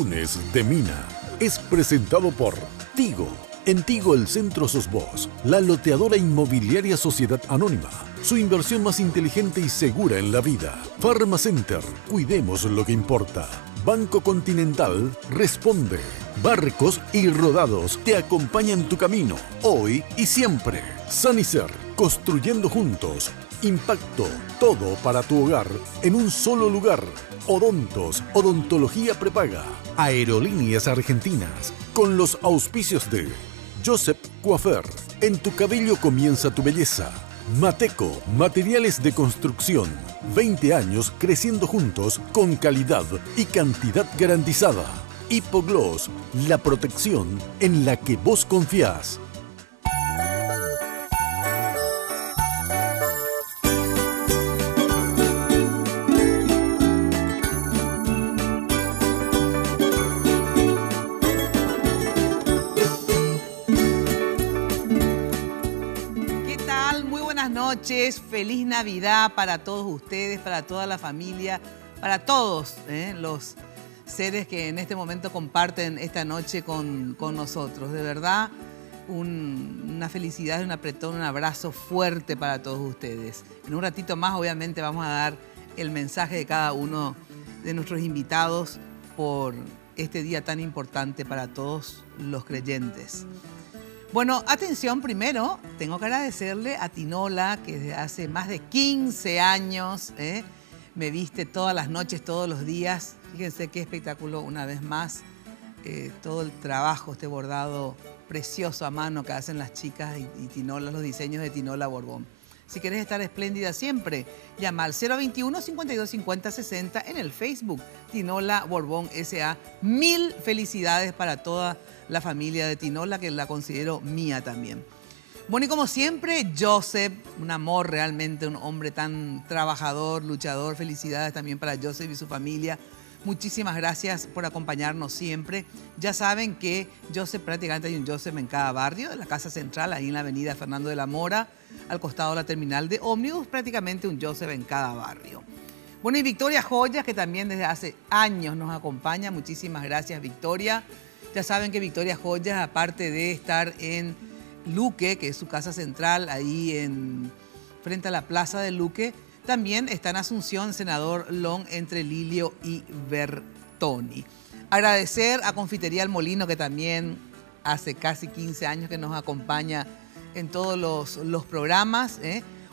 Lunes de Mina es presentado por Tigo. En Tigo el centro sos vos, la loteadora inmobiliaria Sociedad Anónima. Su inversión más inteligente y segura en la vida. Pharmacenter, cuidemos lo que importa. Banco Continental responde. Barcos y Rodados te acompañan tu camino, hoy y siempre. Sanicer, construyendo juntos. Impacto, todo para tu hogar, en un solo lugar. Odontos, odontología prepaga. Aerolíneas Argentinas, con los auspicios de Joseph Coiffeur, en tu cabello comienza tu belleza. Mateco, materiales de construcción. 20 años creciendo juntos con calidad y cantidad garantizada. Hipogloss, la protección en la que vos confiás. Noches, feliz Navidad para todos ustedes, para toda la familia, para todos los seres que en este momento comparten esta noche con nosotros. De verdad, una felicidad, un apretón, un abrazo fuerte para todos ustedes. En un ratito más, obviamente, vamos a dar el mensaje de cada uno de nuestros invitados por este día tan importante para todos los creyentes. Bueno, atención, primero tengo que agradecerle a Tinola, que desde hace más de 15 años me viste todas las noches, todos los días. Fíjense qué espectáculo una vez más, todo el trabajo, este bordado precioso a mano que hacen las chicas y Tinola, los diseños de Tinola Borbón. Si querés estar espléndida siempre, llama al 021 52 50 60 en el Facebook Tinola Borbón S.A. Mil felicidades para toda la familia de Tinola, que la considero mía también. Bueno, y como siempre, Joseph, un amor realmente, un hombre tan trabajador, luchador. Felicidades también para Joseph y su familia. Muchísimas gracias por acompañarnos siempre. Ya saben que Joseph, prácticamente hay un Joseph en cada barrio, en la Casa Central, ahí en la avenida Fernando de la Mora, al costado de la terminal de ómnibus, prácticamente un Joseph en cada barrio. Bueno, y Victoria Joyas, que también desde hace años nos acompaña. Muchísimas gracias, Victoria. Ya saben que Victoria Joyas, aparte de estar en Luque, que es su casa central, ahí frente a la plaza de Luque, también está en Asunción, Senador Long, entre Lilio y Bertoni. Agradecer a Confitería El Molino, que también hace casi 15 años que nos acompaña en todos los programas.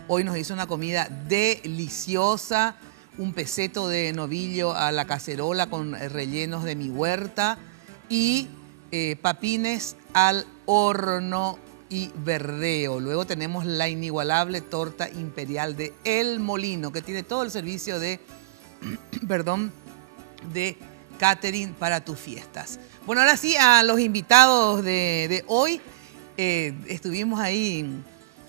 Hoy nos hizo una comida deliciosa, un peseto de novillo a la cacerola con rellenos de mi huerta, y papines al horno y verdeo. Luego tenemos la inigualable torta imperial de El Molino, que tiene todo el servicio de, de catering para tus fiestas. Bueno, ahora sí, a los invitados de hoy. Estuvimos ahí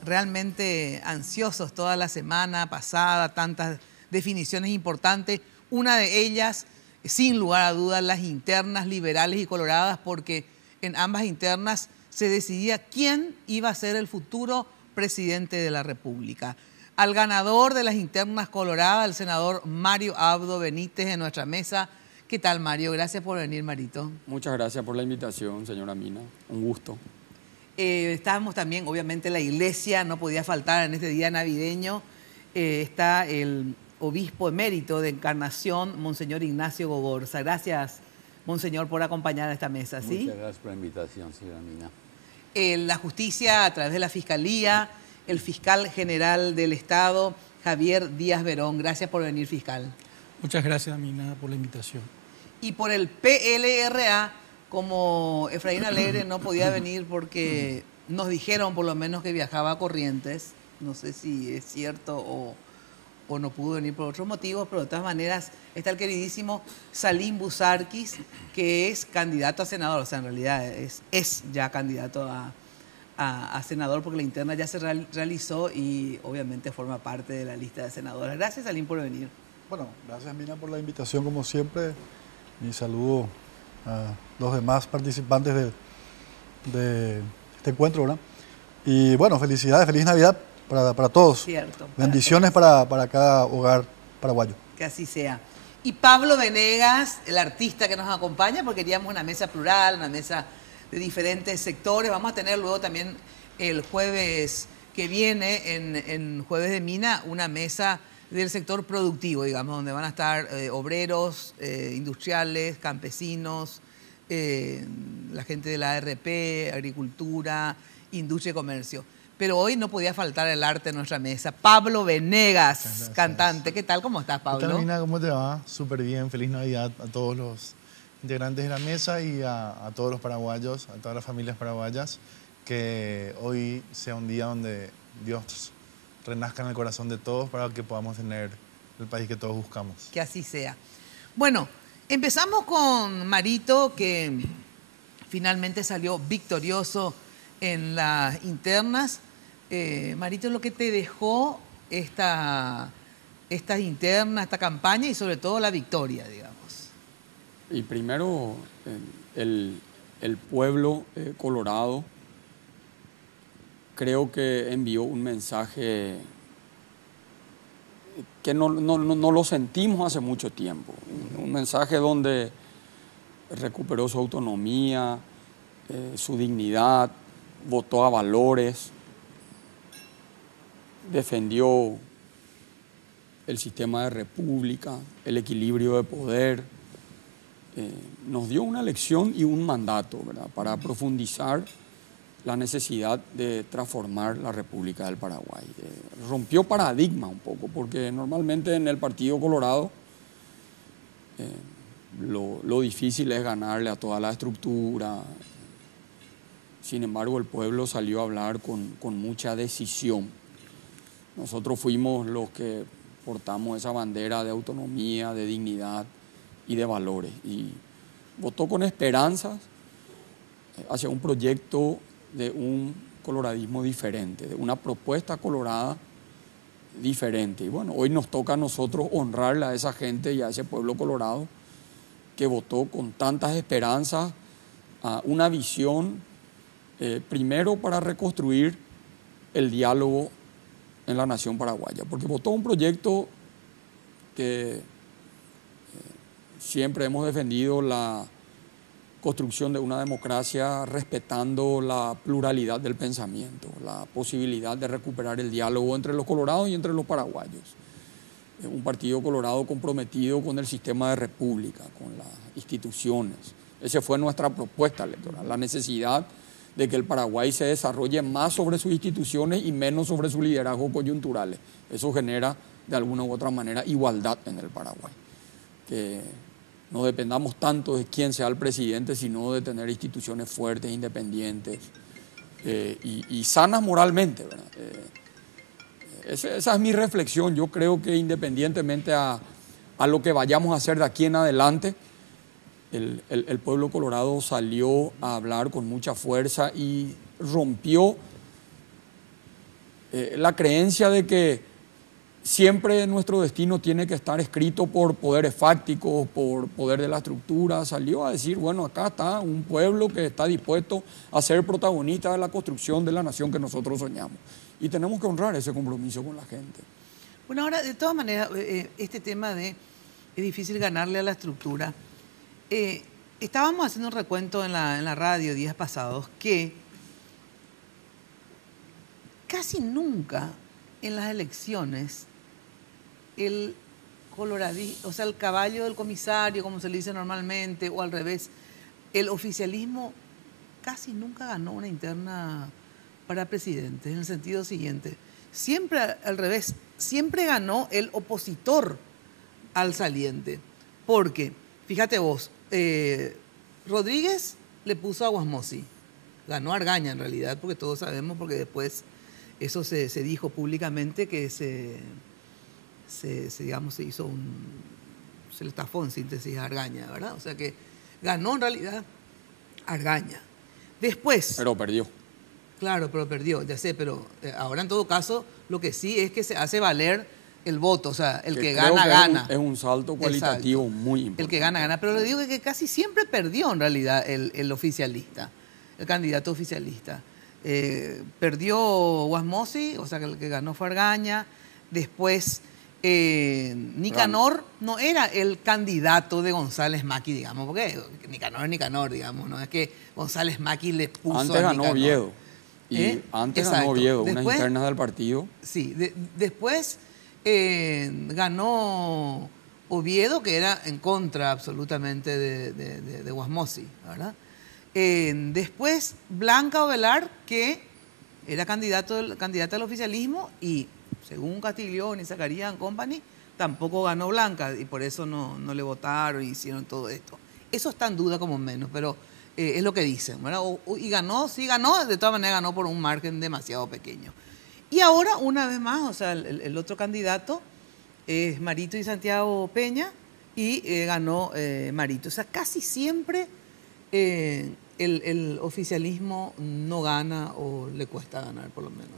realmente ansiosos toda la semana pasada, tantas definiciones importantes. Una de ellas, sin lugar a dudas, las internas liberales y coloradas, porque en ambas internas se decidía quién iba a ser el futuro presidente de la República. Al ganador de las internas coloradas, el senador Mario Abdo Benítez, en nuestra mesa. ¿Qué tal, Mario? Gracias por venir, Marito. Muchas gracias por la invitación, señora Mina. Un gusto. Estábamos también, obviamente, la iglesia no podía faltar en este día navideño. Está el obispo emérito de Encarnación, Monseñor Ignacio Gogorza. Gracias, Monseñor, por acompañar a esta mesa. ¿Sí? Muchas gracias por la invitación, señora Mina. La justicia, a través de la Fiscalía, el fiscal general del Estado, Javier Díaz Verón. Gracias por venir, fiscal. Muchas gracias, Mina, por la invitación. Y por el PLRA, como Efraín Alegre no podía venir porque nos dijeron por lo menos que viajaba a Corrientes. No sé si es cierto o no pudo venir por otros motivos, pero de todas maneras está el queridísimo Salim Busarquis, que es candidato a senador. O sea, en realidad es ya candidato a senador, porque la interna ya se realizó y obviamente forma parte de la lista de senadores. Gracias, Salim, por venir. Bueno, gracias, Mina, por la invitación, como siempre. Mi saludo a los demás participantes de este encuentro, ¿verdad? Y bueno, felicidades, feliz Navidad para todos. Cierto. Bendiciones para cada hogar paraguayo. Que así sea. Y Pablo Venegas, el artista que nos acompaña, porque queríamos una mesa plural, una mesa de diferentes sectores. Vamos a tener luego también el jueves que viene, en Jueves de Mina, una mesa del sector productivo, digamos, donde van a estar obreros, industriales, campesinos, la gente de la ARP, agricultura, industria y comercio. Pero hoy no podía faltar el arte en nuestra mesa. Pablo Venegas, cantante. ¿Qué tal? ¿Cómo estás, Pablo? ¿Qué tal, Mina? ¿Cómo te va? Súper bien. Feliz Navidad a todos los integrantes de la mesa y a todos los paraguayos, a todas las familias paraguayas. Que hoy sea un día donde Dios renazca en el corazón de todos para que podamos tener el país que todos buscamos. Que así sea. Bueno, empezamos con Marito, que finalmente salió victorioso en las internas. Marito, lo que te dejó estas internas, esta campaña y sobre todo la victoria, digamos. Y primero, el pueblo colorado creo que envió un mensaje que no lo sentimos hace mucho tiempo. Un mensaje donde recuperó su autonomía, su dignidad, votó a valores, defendió el sistema de república, el equilibrio de poder. Nos dio una lección y un mandato, ¿verdad?, para profundizar la necesidad de transformar la República del Paraguay. Rompió paradigma un poco, porque normalmente en el Partido Colorado lo difícil es ganarle a toda la estructura. Sin embargo, el pueblo salió a hablar con mucha decisión. Nosotros fuimos los que portamos esa bandera de autonomía, de dignidad y de valores. Y votó con esperanzas hacia un proyecto de un coloradismo diferente, de una propuesta colorada diferente. Y bueno, hoy nos toca a nosotros honrarle a esa gente y a ese pueblo colorado que votó con tantas esperanzas a una visión, primero para reconstruir el diálogo en la nación paraguaya, porque votó un proyecto que siempre hemos defendido, la construcción de una democracia respetando la pluralidad del pensamiento, la posibilidad de recuperar el diálogo entre los colorados y entre los paraguayos. Un partido colorado comprometido con el sistema de república, con las instituciones. Esa fue nuestra propuesta electoral, la necesidad de que el Paraguay se desarrolle más sobre sus instituciones y menos sobre sus liderazgos coyunturales. Eso genera, de alguna u otra manera, igualdad en el Paraguay. Que no dependamos tanto de quién sea el presidente, sino de tener instituciones fuertes, independientes y sanas moralmente, ¿verdad? Esa es mi reflexión. Yo creo que independientemente a lo que vayamos a hacer de aquí en adelante, el pueblo colorado salió a hablar con mucha fuerza y rompió la creencia de que siempre nuestro destino tiene que estar escrito por poderes fácticos, por poder de la estructura. Salió a decir, bueno, acá está un pueblo que está dispuesto a ser protagonista de la construcción de la nación que nosotros soñamos. Y tenemos que honrar ese compromiso con la gente. Bueno, ahora, de todas maneras, este tema de es difícil ganarle a la estructura. Estábamos haciendo un recuento en la radio días pasados que casi nunca en las elecciones el coloradismo, o sea, el caballo del comisario, como se le dice normalmente, o al revés, el oficialismo casi nunca ganó una interna para presidente, en el sentido siguiente. Siempre al revés, siempre ganó el opositor al saliente. Porque, fíjate vos, Rodríguez le puso a Guasmossi, ganó Argaña en realidad, porque todos sabemos, porque después eso se dijo públicamente que se hizo se le estafó en síntesis a Argaña, ¿verdad? O sea que ganó en realidad Argaña. Después... Pero perdió. Claro, pero perdió, ya sé, pero ahora en todo caso lo que sí es que se hace valer el voto, o sea, el que gana, gana. Es un salto cualitativo. Exacto. Muy importante. El que gana, gana. Pero le digo que casi siempre perdió en realidad el oficialista, el candidato oficialista. Perdió Guasmossi, o sea, que el que ganó fue Argaña. Después Nicanor no era el candidato de González Maqui, digamos, porque Nicanor es Nicanor, digamos, no es que González Maqui le puso Antes a ganó Nicanor. Oviedo. Y antes Exacto. ganó Oviedo, Después, unas internas del partido. Sí, después ganó Oviedo, que era en contra absolutamente de Guasmosi, ¿verdad? Después Blanca Ovelar, que era candidata al oficialismo y según Castiglione y Zacarías Company, tampoco ganó Blanca y por eso no le votaron y hicieron todo esto. Eso está en duda como menos, pero es lo que dicen, ¿verdad? Y ganó, sí ganó, de todas maneras ganó por un margen demasiado pequeño. Y ahora, una vez más, o sea, el otro candidato es Marito y Santiago Peña y ganó Marito. O sea, casi siempre el oficialismo no gana o le cuesta ganar, por lo menos.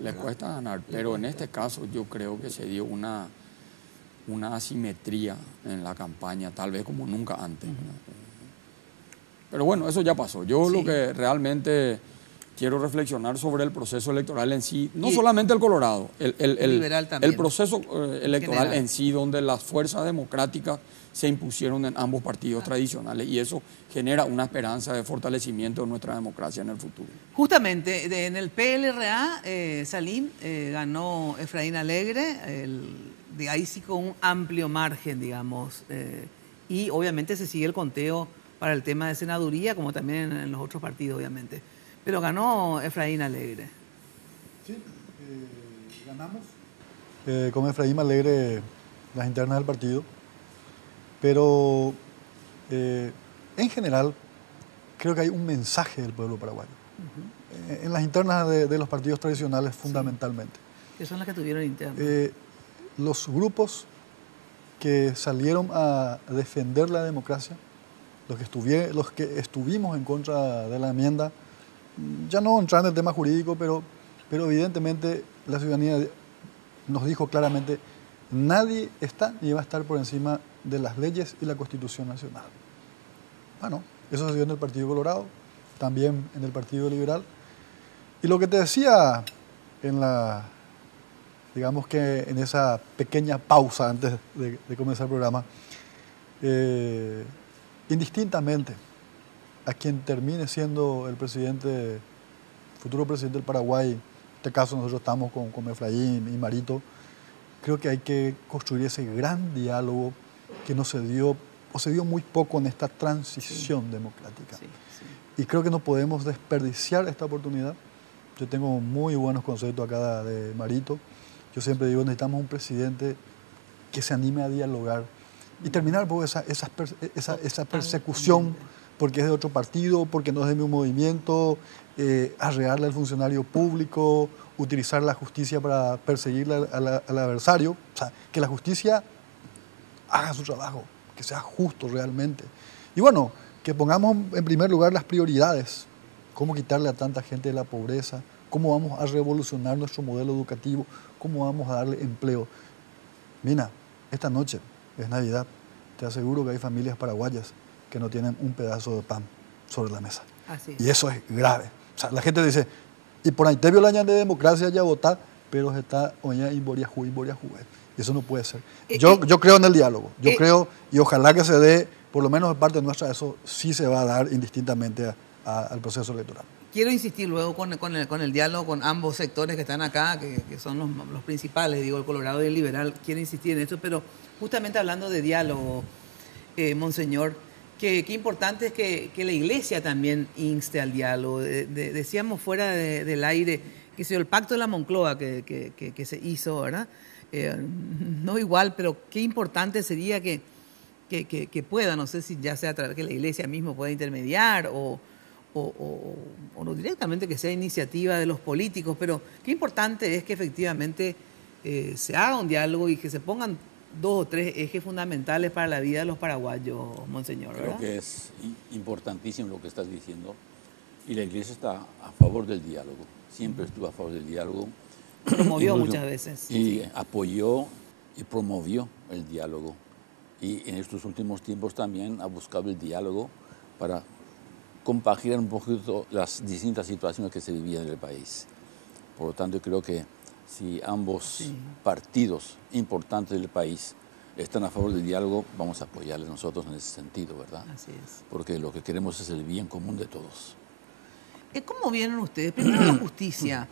Le cuesta ganar, pero en este caso yo creo que se dio una asimetría en la campaña, tal vez como nunca antes. Pero bueno, eso ya pasó. Yo Sí. lo que realmente quiero reflexionar sobre el proceso electoral en sí, no solamente el Colorado, Liberal también. el proceso electoral General. en sí, donde las fuerzas democráticas se impusieron en ambos partidos tradicionales y eso genera una esperanza de fortalecimiento de nuestra democracia en el futuro. Justamente, en el PLRA, Salim, ganó Efraín Alegre, de ahí sí con un amplio margen, digamos, y obviamente se sigue el conteo para el tema de senaduría, como también en los otros partidos, obviamente. Pero ganó Efraín Alegre. Sí, ganamos. Con Efraín Alegre las internas del partido, pero en general creo que hay un mensaje del pueblo paraguayo. En las internas de los partidos tradicionales fundamentalmente. Que son las que tuvieron internas. Los grupos que salieron a defender la democracia, los que estuvimos en contra de la enmienda, ya no entrar en el tema jurídico, pero evidentemente la ciudadanía nos dijo claramente, nadie está ni va a estar por encima de las leyes y la Constitución Nacional. Bueno, eso se dio en el Partido Colorado, también en el Partido Liberal. Y lo que te decía digamos que en esa pequeña pausa antes de comenzar el programa, indistintamente a quien termine siendo el futuro presidente del Paraguay, en este caso nosotros estamos con Efraín y Marito, creo que hay que construir ese gran diálogo que no se dio, o se dio muy poco en esta transición democrática. Sí. Y creo que no podemos desperdiciar esta oportunidad. Yo tengo muy buenos conceptos acá de Marito. Yo siempre digo, necesitamos un presidente que se anime a dialogar y terminar por esa persecución porque es de otro partido, porque no es de mi movimiento, arrearle al funcionario público, utilizar la justicia para perseguir al adversario. O sea, que la justicia haga su trabajo, que sea justo realmente. Y bueno, que pongamos en primer lugar las prioridades. Cómo quitarle a tanta gente de la pobreza, cómo vamos a revolucionar nuestro modelo educativo, cómo vamos a darle empleo. Mira, esta noche es Navidad, te aseguro que hay familias paraguayas que no tienen un pedazo de pan sobre la mesa. Así es. Y eso es grave. O sea, la gente dice, y por ahí te vio la de democracia ya votar, pero se está oña y boria jugué. Y eso no puede ser. Yo creo en el diálogo. Yo creo, y ojalá que se dé, por lo menos de parte nuestra, eso sí se va a dar indistintamente al proceso electoral. Quiero insistir luego con el diálogo con ambos sectores que están acá, que son los principales, digo, el Colorado y el Liberal. Quiero insistir en esto, pero justamente hablando de diálogo, Monseñor, qué importante es que la Iglesia también inste al diálogo. Decíamos fuera del aire que el pacto de la Moncloa que se hizo, ¿verdad? No igual, pero qué importante sería que pueda, no sé si ya sea a través que la Iglesia misma pueda intermediar o no directamente que sea iniciativa de los políticos, pero qué importante es que efectivamente se haga un diálogo y que se pongan 2 o 3 ejes fundamentales para la vida de los paraguayos, Monseñor, ¿verdad? Creo que es importantísimo lo que estás diciendo y la Iglesia está a favor del diálogo, siempre estuvo a favor del diálogo. Promovió muchas veces. Y apoyó y promovió el diálogo. Y en estos últimos tiempos también ha buscado el diálogo para compaginar un poquito las distintas situaciones que se vivían en el país. Por lo tanto, creo que si ambos Sí. partidos importantes del país están a favor del diálogo, vamos a apoyarles nosotros en ese sentido, ¿verdad? Así es. Porque lo que queremos es el bien común de todos. ¿Cómo vienen ustedes? Primero la justicia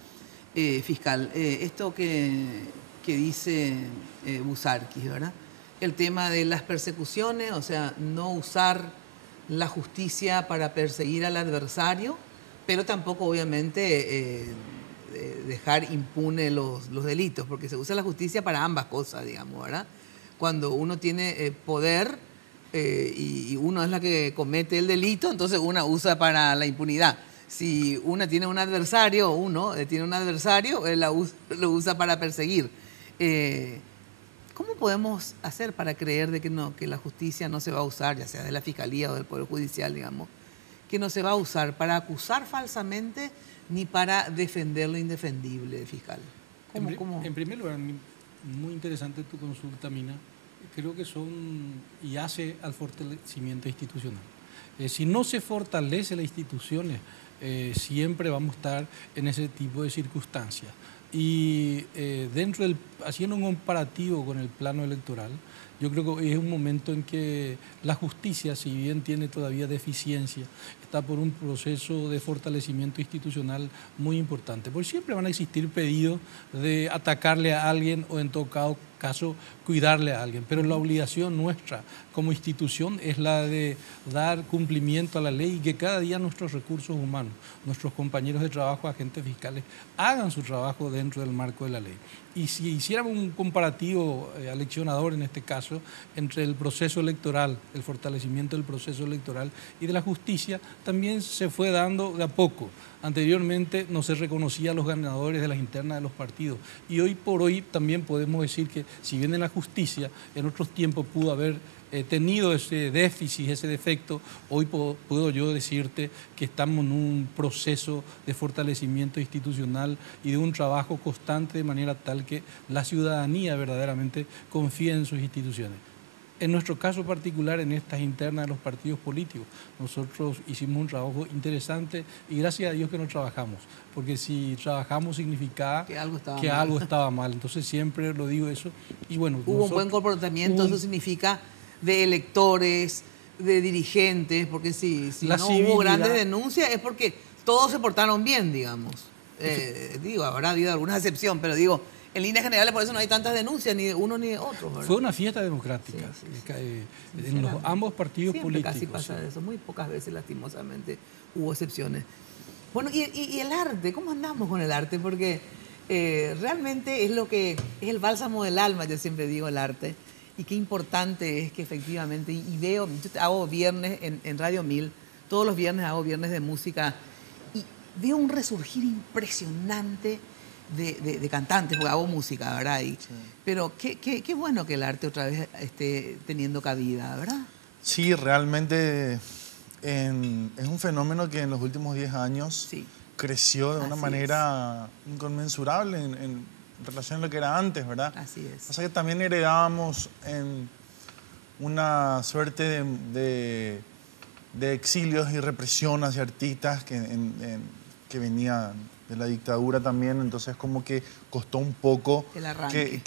fiscal. Esto que dice Busarquis, ¿verdad? El tema de las persecuciones, o sea, no usar la justicia para perseguir al adversario, pero tampoco obviamente dejar impune los delitos, porque se usa la justicia para ambas cosas, digamos, ¿verdad? Cuando uno tiene poder y uno es la que comete el delito, entonces una usa para la impunidad. Si una tiene un adversario, él lo usa para perseguir. ¿Cómo podemos hacer para creer de que la justicia no se va a usar, ya sea de la Fiscalía o del Poder Judicial, digamos, que no se va a usar para acusar falsamente ni para defender lo indefendible, fiscal? ¿Cómo? En primer lugar, muy interesante tu consulta, Mina. Creo que y hace al fortalecimiento institucional. Si no se fortalece las instituciones, siempre vamos a estar en ese tipo de circunstancias. Y haciendo un comparativo con el plano electoral, yo creo que es un momento en que la justicia, si bien tiene todavía deficiencia, está por un proceso de fortalecimiento institucional muy importante. Porque siempre van a existir pedidos de atacarle a alguien o en todo caso cuidarle a alguien, pero la obligación nuestra como institución es la de dar cumplimiento a la ley y que cada día nuestros recursos humanos, nuestros compañeros de trabajo, agentes fiscales, hagan su trabajo dentro del marco de la ley. Y si hiciéramos un comparativo aleccionador en este caso entre el proceso electoral, el fortalecimiento del proceso electoral y de la justicia, también se fue dando de a poco. Anteriormente no se reconocía a los ganadores de las internas de los partidos y hoy por hoy también podemos decir que si bien en la justicia en otros tiempos pudo haber tenido ese déficit, ese defecto, hoy puedo yo decirte que estamos en un proceso de fortalecimiento institucional y de un trabajo constante de manera tal que la ciudadanía verdaderamente confía en sus instituciones. En nuestro caso particular, en estas internas de los partidos políticos, nosotros hicimos un trabajo interesante y gracias a Dios que no trabajamos, porque si trabajamos significaba que algo estaba mal. Entonces siempre lo digo eso. Y bueno, hubo un buen comportamiento, eso significa de electores, de dirigentes, porque si no hubo grandes denuncias es porque todos se portaron bien, digamos. Habrá habido alguna excepción, pero digo, en líneas generales por eso no hay tantas denuncias, ni de uno ni de otro, ¿verdad? Fue una fiesta democrática en ambos partidos políticos. Casi pasa eso, muy pocas veces lastimosamente hubo excepciones. Bueno, y el arte, ¿cómo andamos con el arte? Porque realmente es es el bálsamo del alma, yo siempre digo, el arte. Y qué importante es que efectivamente, yo hago viernes en Radio 1000, todos los viernes hago viernes de música, y veo un resurgir impresionante de cantantes, porque hago música, ¿verdad? Pero qué bueno que el arte otra vez esté teniendo cabida, ¿verdad? Sí, realmente es un fenómeno que en los últimos 10 años creció de una manera inconmensurable en relación a lo que era antes, ¿verdad? Así es. O sea que también heredábamos en una suerte de exilios y represión hacia artistas que venían de la dictadura también, entonces como que costó un poco el arranque.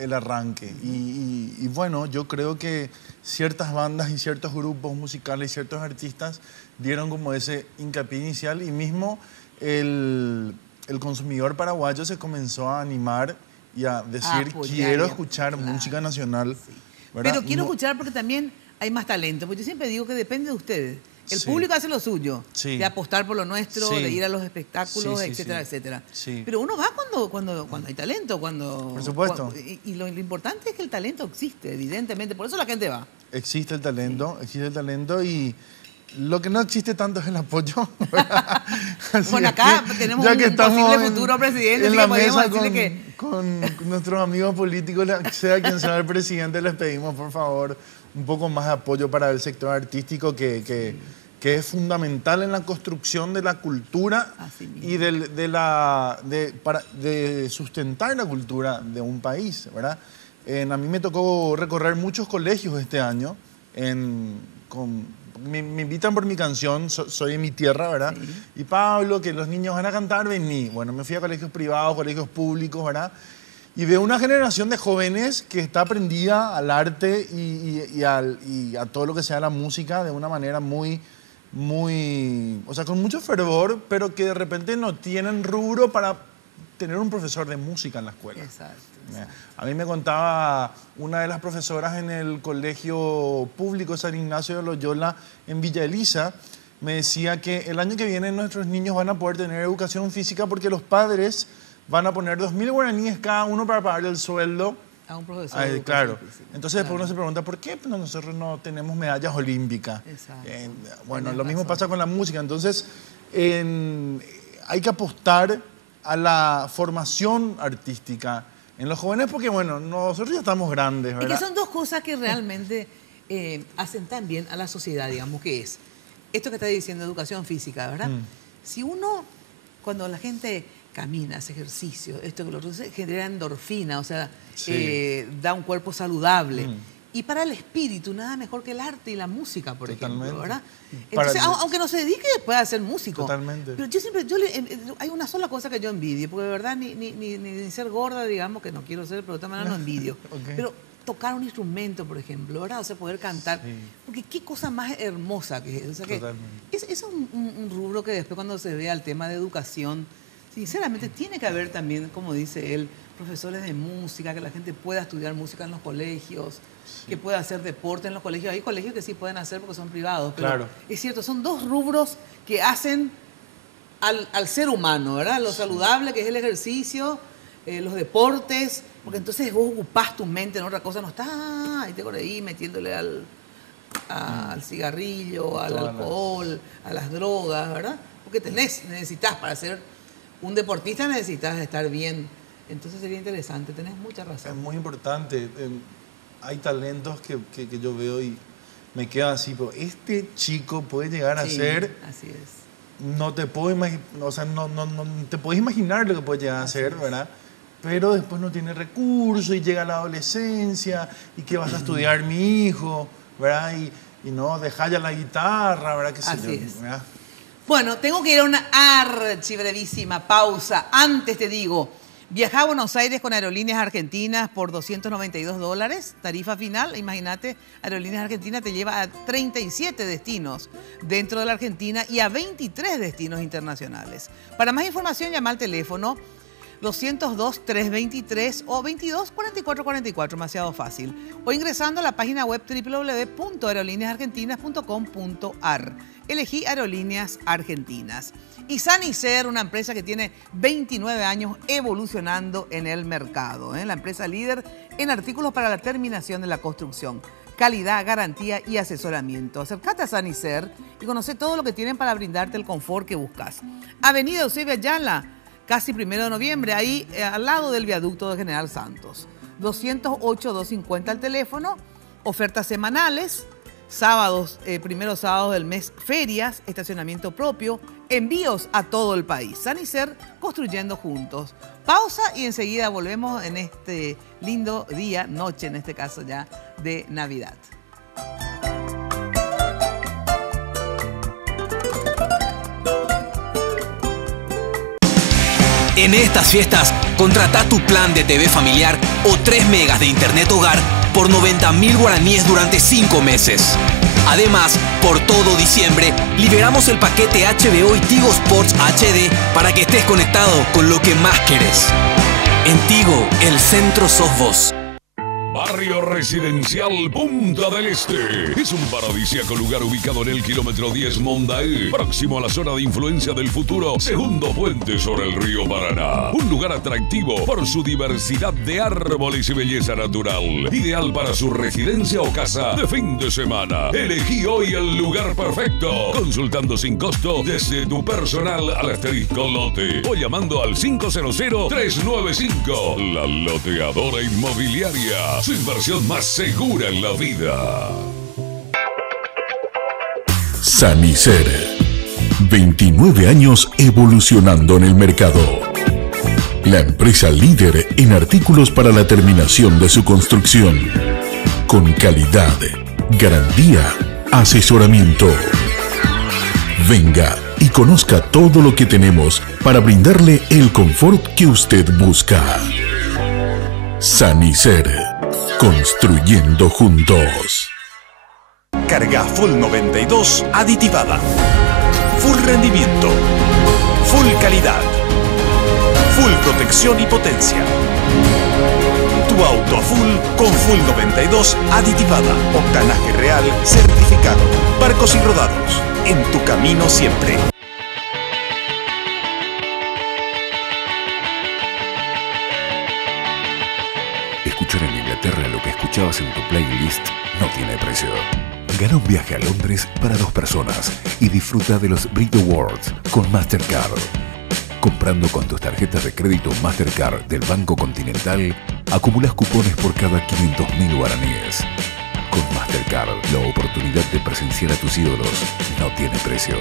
El arranque. Y bueno, yo creo que ciertas bandas y ciertos grupos musicales y ciertos artistas dieron como ese hincapié inicial y mismo el consumidor paraguayo se comenzó a animar y a decir, quiero escuchar música nacional. Sí. Pero quiero escuchar porque también hay más talento, porque yo siempre digo que depende de ustedes. El público hace lo suyo, de apostar por lo nuestro, de ir a los espectáculos, etcétera, etcétera. Sí. Pero uno va cuando hay talento, por supuesto. Y lo importante es que el talento existe, evidentemente, por eso la gente va. Existe el talento y lo que no existe tanto es el apoyo. Bueno, acá tenemos un posible futuro presidente, en la mesa con nuestros amigos políticos, sea quien sea el presidente, les pedimos por favor un poco más de apoyo para el sector artístico que es fundamental en la construcción de la cultura y de sustentar la cultura de un país, ¿verdad? A mí me tocó recorrer muchos colegios este año, me invitan por mi canción, Soy en mi tierra, ¿verdad? Sí. Y Pablo, que los niños van a cantar, vení. Bueno, me fui a colegios privados, colegios públicos, ¿verdad? Y veo una generación de jóvenes que está aprendida al arte y a todo lo que sea la música de una manera muy, o sea, con mucho fervor, pero que de repente no tienen rubro para tener un profesor de música en la escuela. Exacto. A mí me contaba una de las profesoras en el colegio público San Ignacio de Loyola en Villa Elisa, me decía que el año que viene nuestros niños van a poder tener educación física porque los padres van a poner 2.000 guaraníes cada uno para pagarle el sueldo. A un profesor. Ay, claro. Física. Entonces después uno se pregunta, ¿por qué nosotros no tenemos medallas olímpicas? Exacto. Bueno, Tienes lo mismo razón. pasa con la música. Entonces hay que apostar a la formación artística en los jóvenes porque, bueno, nosotros ya estamos grandes, Y ¿verdad? que son dos cosas que realmente hacen tan bien a la sociedad, digamos, que es esto que está diciendo, educación física, ¿verdad? Si uno, cuando la gente camina, hace ejercicio, esto que lo otro, genera endorfina, o sea, Sí. da un cuerpo saludable. Y para el espíritu, nada mejor que el arte y la música, por Totalmente. ejemplo, ¿verdad? Para Entonces, el- aunque no se dedique después a ser músico. Totalmente. Pero yo siempre, hay una sola cosa que yo envidio, porque de verdad ni ser gorda, digamos, que no quiero ser, pero de todas maneras no envidio. Ok. Pero tocar un instrumento, por ejemplo, ¿verdad? O sea, poder cantar. Sí. Porque qué cosa más hermosa que es. O sea, que Totalmente. es un rubro que después cuando se ve al tema de educación, sinceramente tiene que haber también, como dice él, profesores de música, que la gente pueda estudiar música en los colegios, que pueda hacer deporte en los colegios. Hay colegios que sí pueden hacer porque son privados, pero Claro. es cierto, son dos rubros que hacen al ser humano, ¿verdad? Lo saludable que es el ejercicio, los deportes, porque entonces vos ocupás tu mente en otra cosa, no estás ahí te por ahí metiéndole al cigarrillo, al Todas las- alcohol, a las drogas, ¿verdad? Porque necesitas para ser un deportista necesitas estar bien. Entonces sería interesante, tenés mucha Es razón. muy importante. Hay talentos que yo veo y me quedo así, pero este chico puede llegar a Sí, ser, así es. no te puedo imaginar, o sea, no te puedes imaginar lo que puede llegar a ser, ¿verdad? Pero después no tiene recursos y llega la adolescencia y que vas a estudiar mi hijo, ¿verdad? Y no, dejar ya la guitarra, ¿verdad? ¿Qué sé Así yo, es. ¿verdad? Bueno, tengo que ir a una archibrevísima pausa. Antes te digo, viaja a Buenos Aires con Aerolíneas Argentinas por $292, tarifa final. Imagínate, Aerolíneas Argentinas te lleva a 37 destinos dentro de la Argentina y a 23 destinos internacionales. Para más información, llama al teléfono 202-323 o 22-4444, demasiado fácil. O ingresando a la página web www.aerolíneasargentinas.com.ar. Elegí Aerolíneas Argentinas. Y Sanicer, una empresa que tiene 29 años evolucionando en el mercado. La empresa líder en artículos para la terminación de la construcción. Calidad, garantía y asesoramiento. Acércate a Sanicer y conoce todo lo que tienen para brindarte el confort que buscas. Avenida Eusebio Ayala, casi 1 de noviembre, ahí al lado del viaducto de General Santos. 208-250 al teléfono, ofertas semanales, sábados, primeros sábados del mes, ferias, estacionamiento propio, envíos a todo el país. Sanicer, construyendo juntos. Pausa y enseguida volvemos en este lindo día, noche en este caso ya, de Navidad. En estas fiestas, contrata tu plan de TV familiar o 3 megas de internet hogar por 90.000 guaraníes durante 5 meses. Además, por todo diciembre, liberamos el paquete HBO y Tigo Sports HD para que estés conectado con lo que más querés. En Tigo, el centro sos vos. Barrio Residencial Punta del Este. Es un paradisíaco lugar ubicado en el kilómetro 10 Mondaí, próximo a la zona de influencia del futuro segundo puente sobre el río Paraná. Un lugar atractivo por su diversidad de árboles y belleza natural. Ideal para su residencia o casa de fin de semana. Elegí hoy el lugar perfecto. Consultando sin costo desde tu personal al asterisco lote o llamando al 500-395. La Loteadora Inmobiliaria. Su inversión más segura en la vida. Sanicer. 29 años evolucionando en el mercado. La empresa líder en artículos para la terminación de su construcción. Con calidad, garantía, asesoramiento. Venga y conozca todo lo que tenemos para brindarle el confort que usted busca. Sanicer, construyendo juntos. Carga Full 92 aditivada. Full rendimiento. Full calidad. Full protección y potencia. Tu auto a full con Full 92 aditivada. Octanaje real certificado. Barcos y rodados. En tu camino siempre. Escuchar en Inglaterra lo que escuchabas en tu playlist no tiene precio. Gana un viaje a Londres para 2 personas y disfruta de los Brit Awards con Mastercard. Comprando con tus tarjetas de crédito Mastercard del Banco Continental, acumulas cupones por cada 500.000 guaraníes. Con Mastercard, la oportunidad de presenciar a tus ídolos no tiene precio.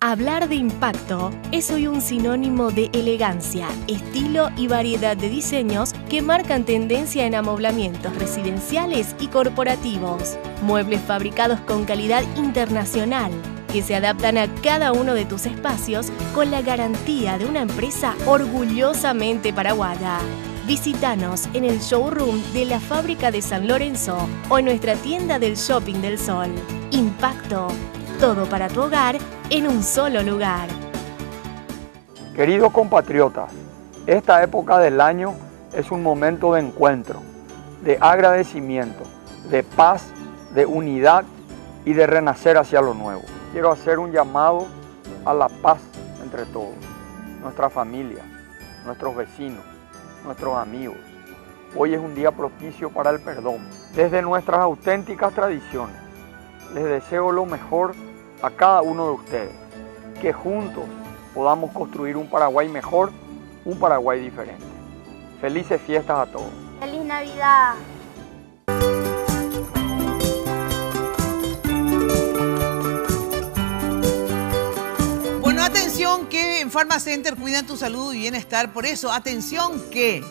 Hablar de impacto es hoy un sinónimo de elegancia, estilo y variedad de diseños que marcan tendencia en amoblamientos residenciales y corporativos. Muebles fabricados con calidad internacional que se adaptan a cada uno de tus espacios con la garantía de una empresa orgullosamente paraguaya. Visítanos en el showroom de la fábrica de San Lorenzo o en nuestra tienda del Shopping del Sol. Impacto. Todo para tu hogar en un solo lugar. Queridos compatriotas, esta época del año es un momento de encuentro, de agradecimiento, de paz, de unidad y de renacer hacia lo nuevo. Quiero hacer un llamado a la paz entre todos, nuestra familia, nuestros vecinos, nuestros amigos. Hoy es un día propicio para el perdón. Desde nuestras auténticas tradiciones, les deseo lo mejor a cada uno de ustedes, que juntos podamos construir un Paraguay mejor, un Paraguay diferente. Felices fiestas a todos. ¡Feliz Navidad! Bueno, atención que en Pharmacenter cuidan tu salud y bienestar. Por eso, atención que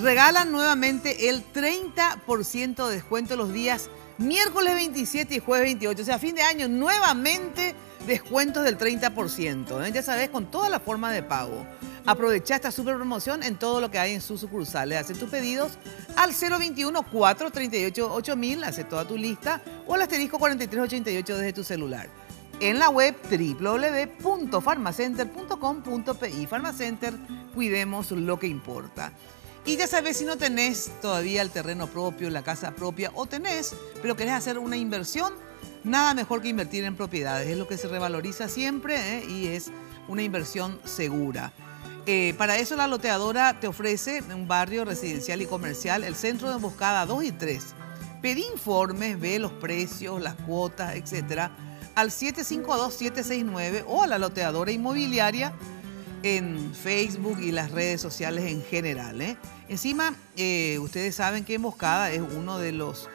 regalan nuevamente el 30% de descuento los días miércoles 27 y jueves 28. O sea, a fin de año, nuevamente descuentos del 30%. Ya sabes, con toda la forma de pago. Aprovecha esta super promoción en todo lo que hay en sus sucursales. Haz tus pedidos al 021-438-8000, hace toda tu lista, o al asterisco 4388 desde tu celular. En la web www.farmacenter.com.pi. Farmacenter, cuidemos lo que importa. Y ya sabes, si no tenés todavía el terreno propio, la casa propia, o tenés, pero querés hacer una inversión, nada mejor que invertir en propiedades. Es lo que se revaloriza siempre y es una inversión segura. Para eso la loteadora te ofrece un barrio residencial y comercial, el centro de emboscada 2 y 3. Pedí informes, ve los precios, las cuotas, etcétera, al 752-769 o a la loteadora inmobiliaria en Facebook y las redes sociales en general. Encima, ustedes saben que Emboscada es uno de los,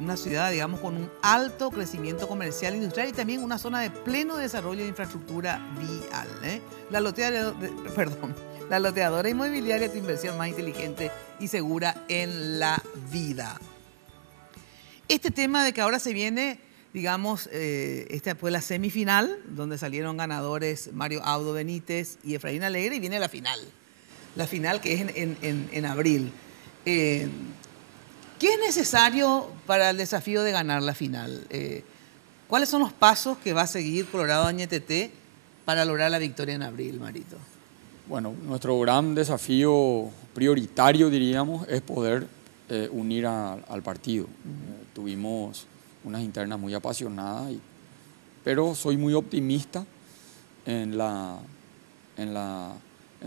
una ciudad, digamos, con un alto crecimiento comercial e industrial y también una zona de pleno desarrollo de infraestructura vial. La loteadora inmobiliaria es tu inversión más inteligente y segura en la vida. Este tema de que ahora se viene, digamos, esta fue la semifinal, donde salieron ganadores Mario Audo Benítez y Efraín Alegre, y viene la final que es en abril. ¿Qué es necesario para el desafío de ganar la final? ¿Cuáles son los pasos que va a seguir Colorado Añetete para lograr la victoria en abril, Marito? Bueno, nuestro gran desafío prioritario, diríamos, es poder unir al partido. Tuvimos unas internas muy apasionadas, pero soy muy optimista en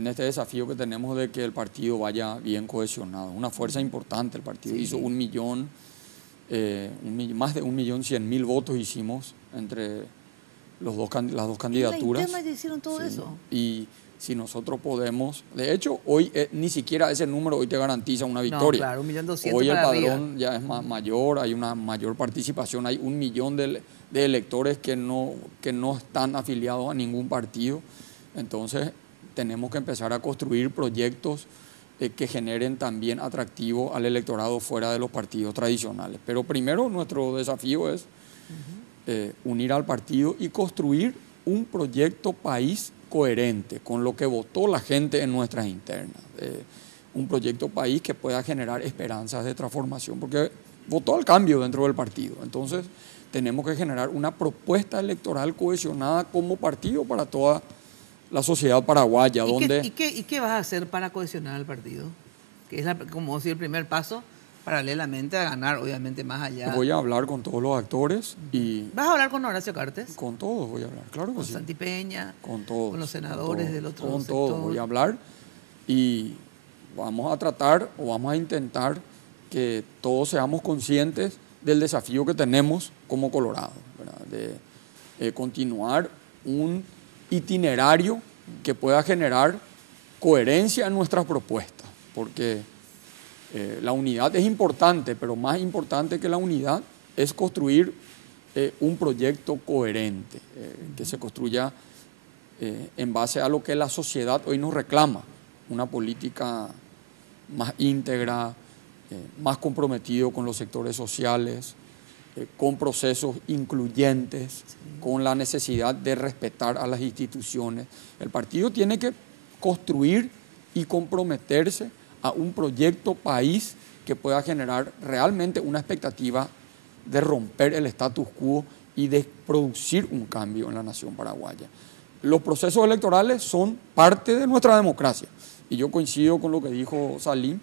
este desafío que tenemos de que el partido vaya bien cohesionado. Una fuerza importante, el partido hizo 1 millón más de 1.100.000 votos hicimos entre las dos candidaturas. ¿En la interna ya hicieron todo eso? Y si nosotros podemos, de hecho, hoy ni siquiera ese número hoy te garantiza una victoria. No, claro, 1.200.000 hoy el para padrón arriba. ya es más mayor, hay una mayor participación, hay 1 millón de electores que no están afiliados a ningún partido. Entonces, tenemos que empezar a construir proyectos que generen también atractivo al electorado fuera de los partidos tradicionales. Pero primero nuestro desafío es unir al partido y construir un proyecto país coherente con lo que votó la gente en nuestras internas. Un proyecto país que pueda generar esperanzas de transformación, porque votó al cambio dentro del partido. Entonces, tenemos que generar una propuesta electoral cohesionada como partido para toda la sociedad paraguaya. ¿Y qué vas a hacer para cohesionar al partido? Que es, como decir, el primer paso, paralelamente a ganar, obviamente, más allá. Voy a hablar con todos los actores y... ¿Vas a hablar con Horacio Cartes? Con todos voy a hablar, claro que sí. Con Santi Peña, con todos, con los senadores del otro sector. Con todos voy a hablar y vamos a tratar o vamos a intentar que todos seamos conscientes del desafío que tenemos como Colorado, ¿verdad? De continuar un itinerario que pueda generar coherencia en nuestras propuestas, porque la unidad es importante, pero más importante que la unidad es construir un proyecto coherente, que se construya en base a lo que la sociedad hoy nos reclama, una política más íntegra, más comprometido con los sectores sociales, con procesos incluyentes, con la necesidad de respetar a las instituciones. El partido tiene que construir y comprometerse a un proyecto país que pueda generar realmente una expectativa de romper el status quo y de producir un cambio en la nación paraguaya. Los procesos electorales son parte de nuestra democracia y yo coincido con lo que dijo Salim,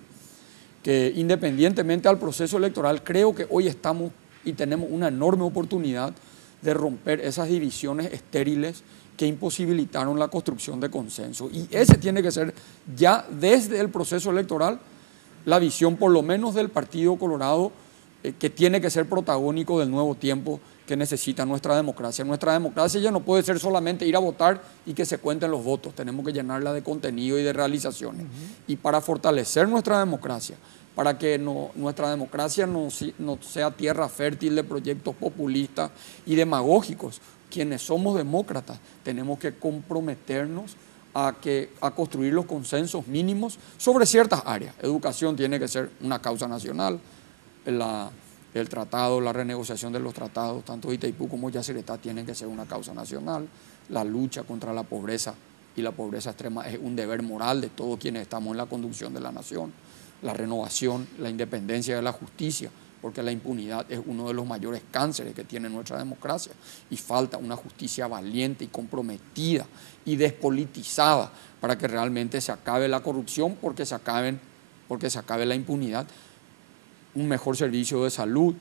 que independientemente al proceso electoral, creo que hoy estamos y tenemos una enorme oportunidad de romper esas divisiones estériles que imposibilitaron la construcción de consenso. Y ese tiene que ser ya desde el proceso electoral la visión por lo menos del Partido Colorado, que tiene que ser protagónico del nuevo tiempo que necesita nuestra democracia. Nuestra democracia ya no puede ser solamente ir a votar y que se cuenten los votos, tenemos que llenarla de contenido y de realizaciones. Y para fortalecer nuestra democracia, para que nuestra democracia no sea tierra fértil de proyectos populistas y demagógicos, quienes somos demócratas tenemos que comprometernos a construir los consensos mínimos sobre ciertas áreas. Educación tiene que ser una causa nacional, el tratado, la renegociación de los tratados, tanto Itaipú como Yacyretá tienen que ser una causa nacional. La lucha contra la pobreza y la pobreza extrema es un deber moral de todos quienes estamos en la conducción de la nación. La renovación, la independencia de la justicia, porque la impunidad es uno de los mayores cánceres que tiene nuestra democracia y falta una justicia valiente y comprometida y despolitizada para que realmente se acabe la corrupción, porque se acabe la impunidad, un mejor servicio de salud,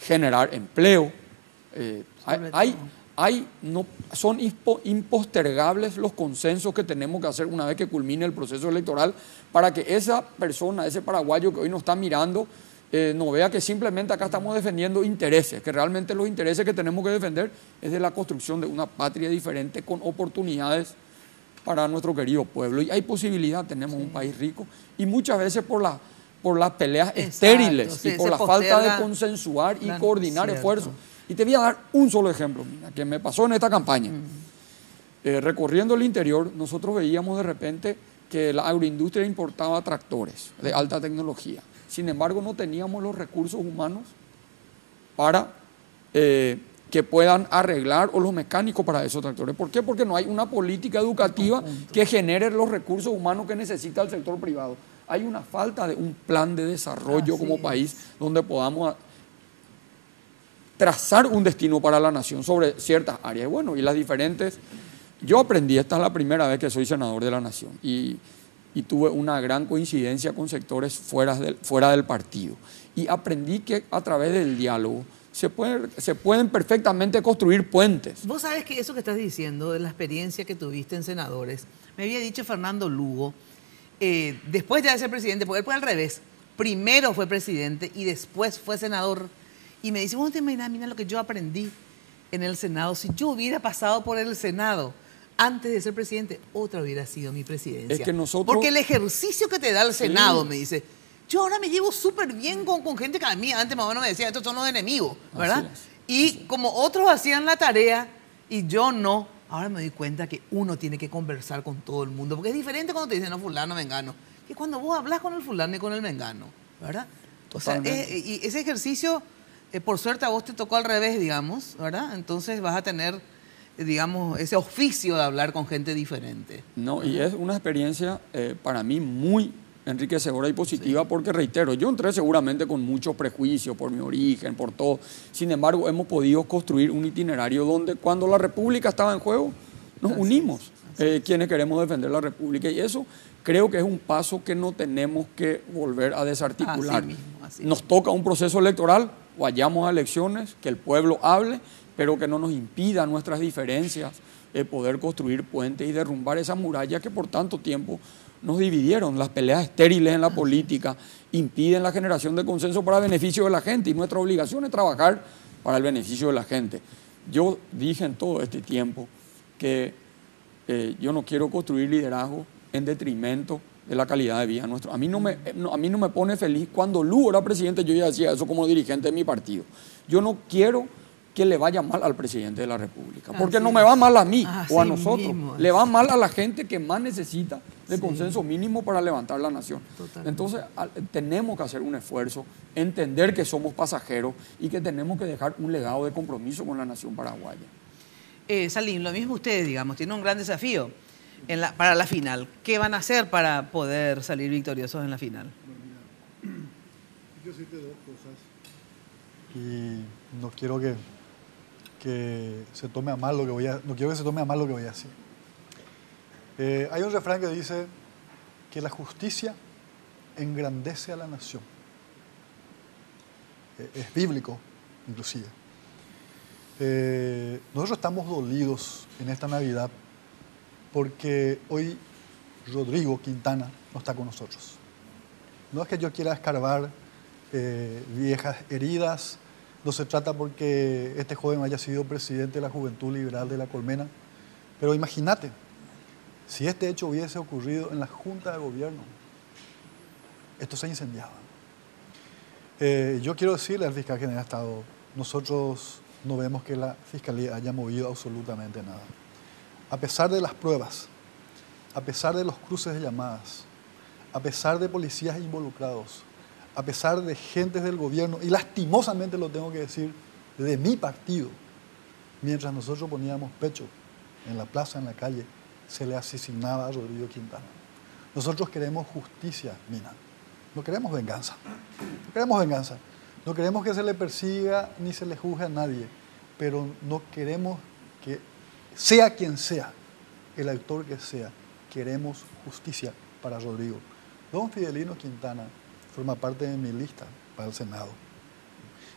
generar empleo. Son impostergables los consensos que tenemos que hacer una vez que culmine el proceso electoral para que esa persona, ese paraguayo que hoy nos está mirando, no vea que simplemente acá estamos defendiendo intereses, que realmente los intereses que tenemos que defender es de la construcción de una patria diferente con oportunidades para nuestro querido pueblo. Y hay posibilidad, tenemos un país rico y muchas veces por las peleas estériles y por la falta de consensuar y coordinar esfuerzos. Y te voy a dar un solo ejemplo, Mina, que me pasó en esta campaña. Recorriendo el interior, nosotros veíamos de repente que la agroindustria importaba tractores de alta tecnología. Sin embargo, no teníamos los recursos humanos para que puedan arreglar, o los mecánicos para esos tractores. ¿Por qué? Porque no hay una política educativa que genere los recursos humanos que necesita el sector privado. Hay una falta de un plan de desarrollo como país donde podamos trazar un destino para la nación sobre ciertas áreas. Bueno, y las diferentes... Yo aprendí, esta es la primera vez que soy senador de la nación y tuve una gran coincidencia con sectores fuera del partido. Y aprendí que a través del diálogo se pueden perfectamente construir puentes. Vos sabés que eso que estás diciendo de la experiencia que tuviste en senadores, me había dicho Fernando Lugo, después ya de ser presidente, porque él fue al revés, primero fue presidente y después fue senador Y me dice, vos no te imaginas, mira lo que yo aprendí en el Senado. Si yo hubiera pasado por el Senado antes de ser presidente, otra hubiera sido mi presidencia. Es que nosotros... Porque el ejercicio que te da el Senado, me dice, yo ahora me llevo súper bien con gente que a mí antes más o menos me decía, estos son los enemigos, ¿verdad? Y como otros hacían la tarea y yo no, ahora me doy cuenta que uno tiene que conversar con todo el mundo, porque es diferente cuando te dicen, no, fulano, mengano, que cuando vos hablas con el fulano y con el mengano, ¿verdad? Totalmente. O sea, y ese ejercicio, por suerte a vos te tocó al revés, digamos, ¿verdad? Entonces vas a tener, digamos, ese oficio de hablar con gente diferente. No, y es una experiencia para mí muy enriquecedora y positiva, porque reitero, yo entré seguramente con muchos prejuicios por mi origen, por todo. Sin embargo, hemos podido construir un itinerario donde cuando la República estaba en juego, nos unimos, quienes queremos defender la República. Y eso creo que es un paso que no tenemos que volver a desarticular. Nos toca un proceso electoral, vayamos a elecciones, que el pueblo hable, pero que no nos impida nuestras diferencias poder construir puentes y derrumbar esas murallas que por tanto tiempo nos dividieron. Las peleas estériles en la política impiden la generación de consenso para beneficio de la gente, y nuestra obligación es trabajar para el beneficio de la gente. Yo dije en todo este tiempo que yo no quiero construir liderazgo en detrimento de la calidad de vida nuestra. A mí no me pone feliz. Cuando Lugo era presidente, yo ya decía eso como dirigente de mi partido. Yo no quiero que le vaya mal al presidente de la República, porque no me va mal a mí o a nosotros, le va mal a la gente que más necesita de consenso mínimo para levantar la nación. Totalmente. Entonces tenemos que hacer un esfuerzo, entender que somos pasajeros y que tenemos que dejar un legado de compromiso con la nación paraguaya. Salim, lo mismo ustedes, digamos, tienen un gran desafío para la final. ¿Qué van a hacer para poder salir victoriosos en la final? Quiero decirte dos cosas y no quiero que se tome a mal lo que voy a, no quiero que se tome a mal lo que voy a decir. Hay un refrán que dice que la justicia engrandece a la nación. Es bíblico, inclusive. Nosotros estamos dolidos en esta Navidad porque hoy Rodrigo Quintana no está con nosotros. No es que yo quiera escarbar viejas heridas, no se trata porque este joven haya sido presidente de la Juventud Liberal de La Colmena, pero imagínate, si este hecho hubiese ocurrido en la Junta de Gobierno, esto se incendiaba. Yo quiero decirle al fiscal general de Estado, nosotros no vemos que la Fiscalía haya movido absolutamente nada. A pesar de las pruebas, a pesar de los cruces de llamadas, a pesar de policías involucrados, a pesar de gentes del gobierno, y lastimosamente lo tengo que decir, de mi partido, mientras nosotros poníamos pecho en la plaza, en la calle, se le asesinaba a Rodrigo Quintana. Nosotros queremos justicia, Mina. No queremos venganza. No queremos venganza. No queremos que se le persiga ni se le juzgue a nadie, pero no queremos que, sea quien sea, el autor que sea, queremos justicia para Rodrigo. Don Fidelino Quintana forma parte de mi lista para el Senado.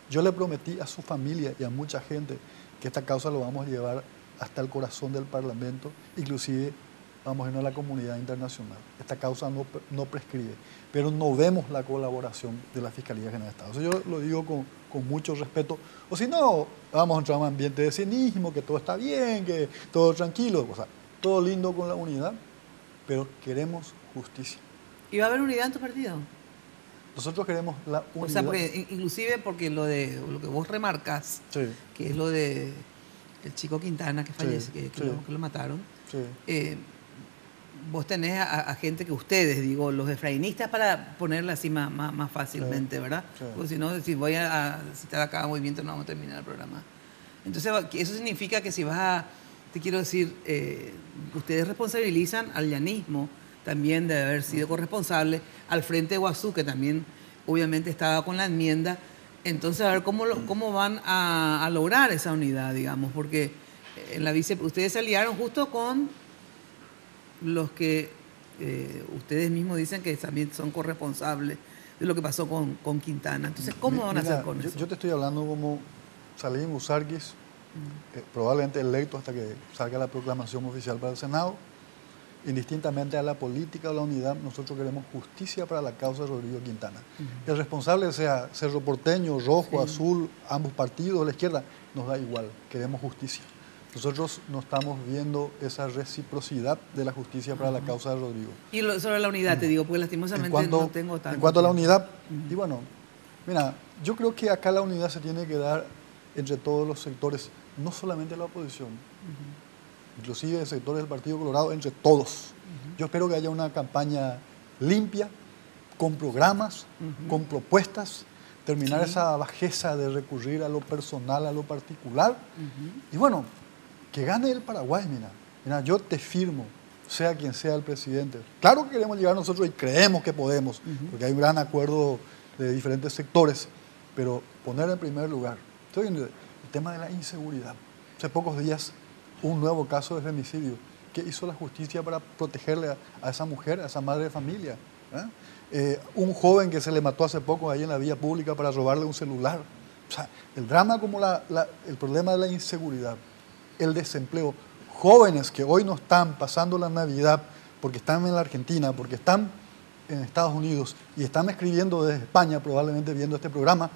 Yo le prometí a su familia y a mucha gente que esta causa lo vamos a llevar hasta el corazón del Parlamento, inclusive vamos a irnos a la comunidad internacional. Esta causa no prescribe, pero no vemos la colaboración de la Fiscalía General de Estado. Eso yo lo digo con mucho respeto, o si no, vamos a entrar en un ambiente de cinismo, que todo está bien, que todo tranquilo, o sea, todo lindo con la unidad, pero queremos justicia. ¿Y va a haber unidad en tu partido? Nosotros queremos la unidad. O sea, porque, inclusive porque lo que vos remarcas, que es lo de el chico Quintana que fallece, que lo mataron, vos tenés a gente que ustedes, digo, los efrainistas, para ponerla así más fácilmente, ¿verdad? Porque si no, si voy a citar a cada movimiento, no vamos a terminar el programa. Entonces, eso significa que si vas te quiero decir, ustedes responsabilizan al llanismo también de haber sido corresponsable, al Frente de Guazú, que también obviamente estaba con la enmienda. Entonces, a ver cómo van a lograr esa unidad, digamos, porque en la ustedes se aliaron justo con los que ustedes mismos dicen que también son corresponsables de lo que pasó con Quintana. Entonces, ¿cómo van a hacer con eso? Yo te estoy hablando como Salim Busarquis, probablemente electo hasta que salga la proclamación oficial para el Senado. indistintamente a la política o la unidad, nosotros queremos justicia para la causa de Rodrigo Quintana. El responsable sea Cerro Porteño, rojo, azul, ambos partidos, la izquierda, nos da igual, queremos justicia. Nosotros no estamos viendo esa reciprocidad de la justicia para la causa de Rodrigo. Y sobre la unidad, te digo, porque lastimosamente no tengo tanto. En cuanto a la unidad, y bueno, mira, yo creo que acá la unidad se tiene que dar entre todos los sectores, no solamente la oposición, inclusive sectores del Partido Colorado, entre todos. Yo espero que haya una campaña limpia, con programas, con propuestas, terminar esa bajeza de recurrir a lo personal, a lo particular. Y bueno, que gane el Paraguay, mira, yo te firmo, sea quien sea el presidente. Claro que queremos llegar nosotros y creemos que podemos, porque hay un gran acuerdo de diferentes sectores, pero poner en primer lugar. Estoy en el tema de la inseguridad. Hace pocos días, un nuevo caso de femicidio. ¿Qué hizo la justicia para protegerle a esa mujer, a esa madre de familia? Un joven que se le mató hace poco ahí en la vía pública para robarle un celular. O sea, el drama como el problema de la inseguridad, el desempleo, jóvenes que hoy no están pasando la Navidad porque están en la Argentina, porque están en Estados Unidos y están escribiendo desde España, probablemente viendo este programa,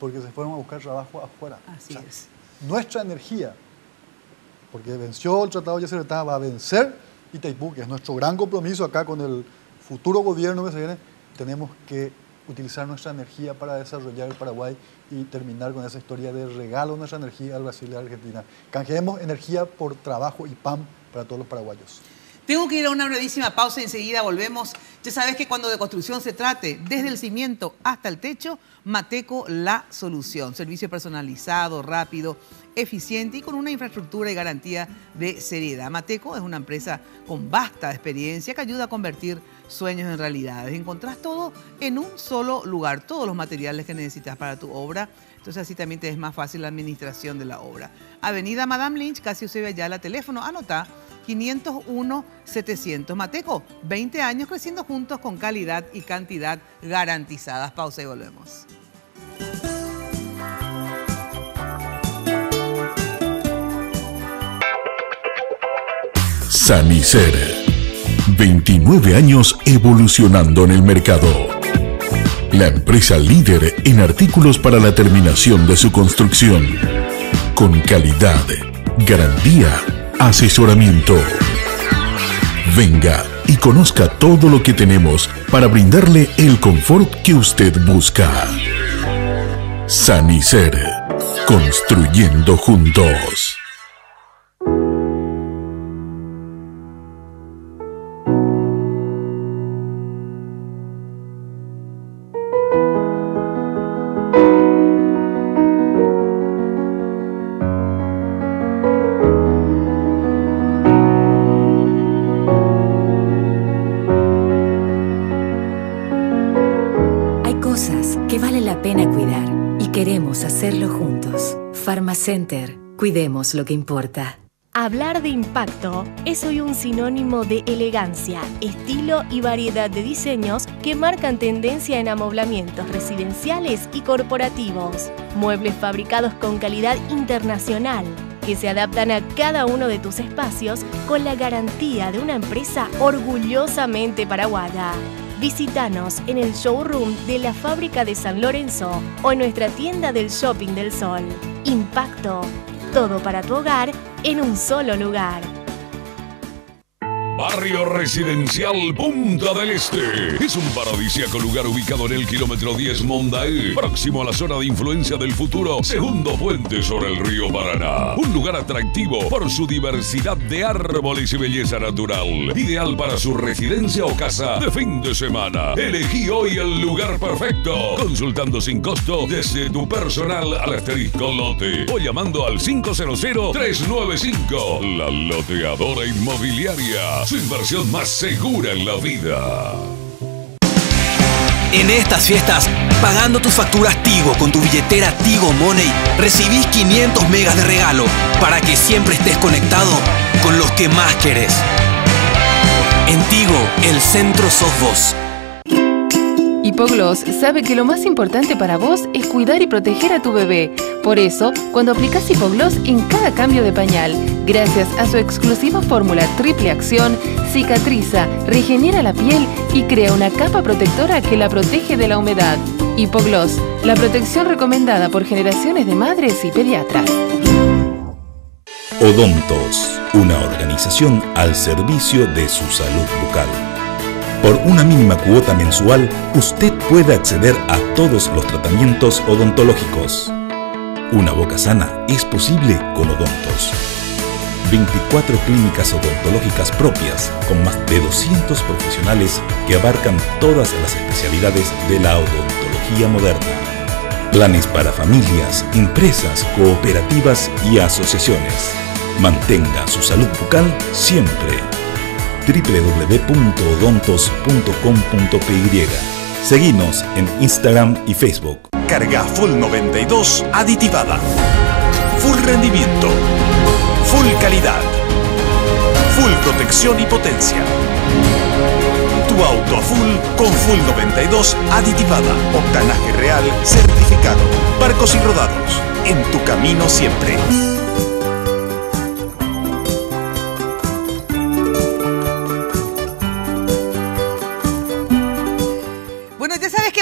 porque se fueron a buscar trabajo afuera. Así es. Nuestra energía, porque venció el Tratado de Yacyretá, va a vencer Itaipú, que es nuestro gran compromiso acá con el futuro gobierno que se viene, tenemos que utilizar nuestra energía para desarrollar el Paraguay y terminar con esa historia de regalo nuestra energía al Brasil y a la Argentina. Canjeemos energía por trabajo y pan para todos los paraguayos. Tengo que ir a una brevísima pausa y enseguida volvemos. Ya sabes que cuando de construcción se trate, desde el cimiento hasta el techo, Mateco la solución. Servicio personalizado, rápido, eficiente y con una infraestructura y garantía de seriedad. Mateco es una empresa con vasta experiencia que ayuda a convertir sueños en realidades. Encontrás todo en un solo lugar, todos los materiales que necesitas para tu obra. Entonces así también te es más fácil la administración de la obra. Avenida Madame Lynch, casi Eusebio Ayala, teléfono, anotá, 501-700. Mateco, 20 años creciendo juntos con calidad y cantidad garantizadas. Pausa y volvemos. Sanicer. 29 años evolucionando en el mercado. La empresa líder en artículos para la terminación de su construcción. Con calidad, garantía, asesoramiento. Venga y conozca todo lo que tenemos para brindarle el confort que usted busca. Sanicer. Construyendo juntos. Center, cuidemos lo que importa. Hablar de impacto es hoy un sinónimo de elegancia, estilo y variedad de diseños que marcan tendencia en amoblamientos residenciales y corporativos. Muebles fabricados con calidad internacional que se adaptan a cada uno de tus espacios con la garantía de una empresa orgullosamente paraguaya. Visítanos en el showroom de la Fábrica de San Lorenzo o en nuestra tienda del Shopping del Sol. Impacto. Todo para tu hogar en un solo lugar. Barrio Residencial Punta del Este. Es un paradisíaco lugar ubicado en el kilómetro 10 Mondaé, próximo a la zona de influencia del futuro segundo puente sobre el río Paraná. Un lugar atractivo por su diversidad de árboles y belleza natural. Ideal para su residencia o casa de fin de semana. Elegí hoy el lugar perfecto. Consultando sin costo desde tu personal al asterisco lote o llamando al 500-395. La Loteadora Inmobiliaria. Su inversión más segura en la vida. En estas fiestas, pagando tus facturas Tigo con tu billetera Tigo Money, recibís 500 megas de regalo para que siempre estés conectado con los que más querés. En Tigo, el centro sos vos. Hipogloss sabe que lo más importante para vos es cuidar y proteger a tu bebé. Por eso, cuando aplicas Hipogloss en cada cambio de pañal, gracias a su exclusiva fórmula triple acción, cicatriza, regenera la piel y crea una capa protectora que la protege de la humedad. Hipogloss, la protección recomendada por generaciones de madres y pediatras. Odontos, una organización al servicio de su salud bucal. Por una mínima cuota mensual, usted puede acceder a todos los tratamientos odontológicos. Una boca sana es posible con Odontos. 24 clínicas odontológicas propias con más de 200 profesionales que abarcan todas las especialidades de la odontología moderna. Planes para familias, empresas, cooperativas y asociaciones. Mantenga su salud bucal siempre. www.odontos.com.py. Seguinos en Instagram y Facebook. Carga Full 92 aditivada. Full rendimiento. Full calidad. Full protección y potencia. Tu auto a full con Full 92 aditivada. Octanaje real certificado. Barcos y rodados. En tu camino siempre.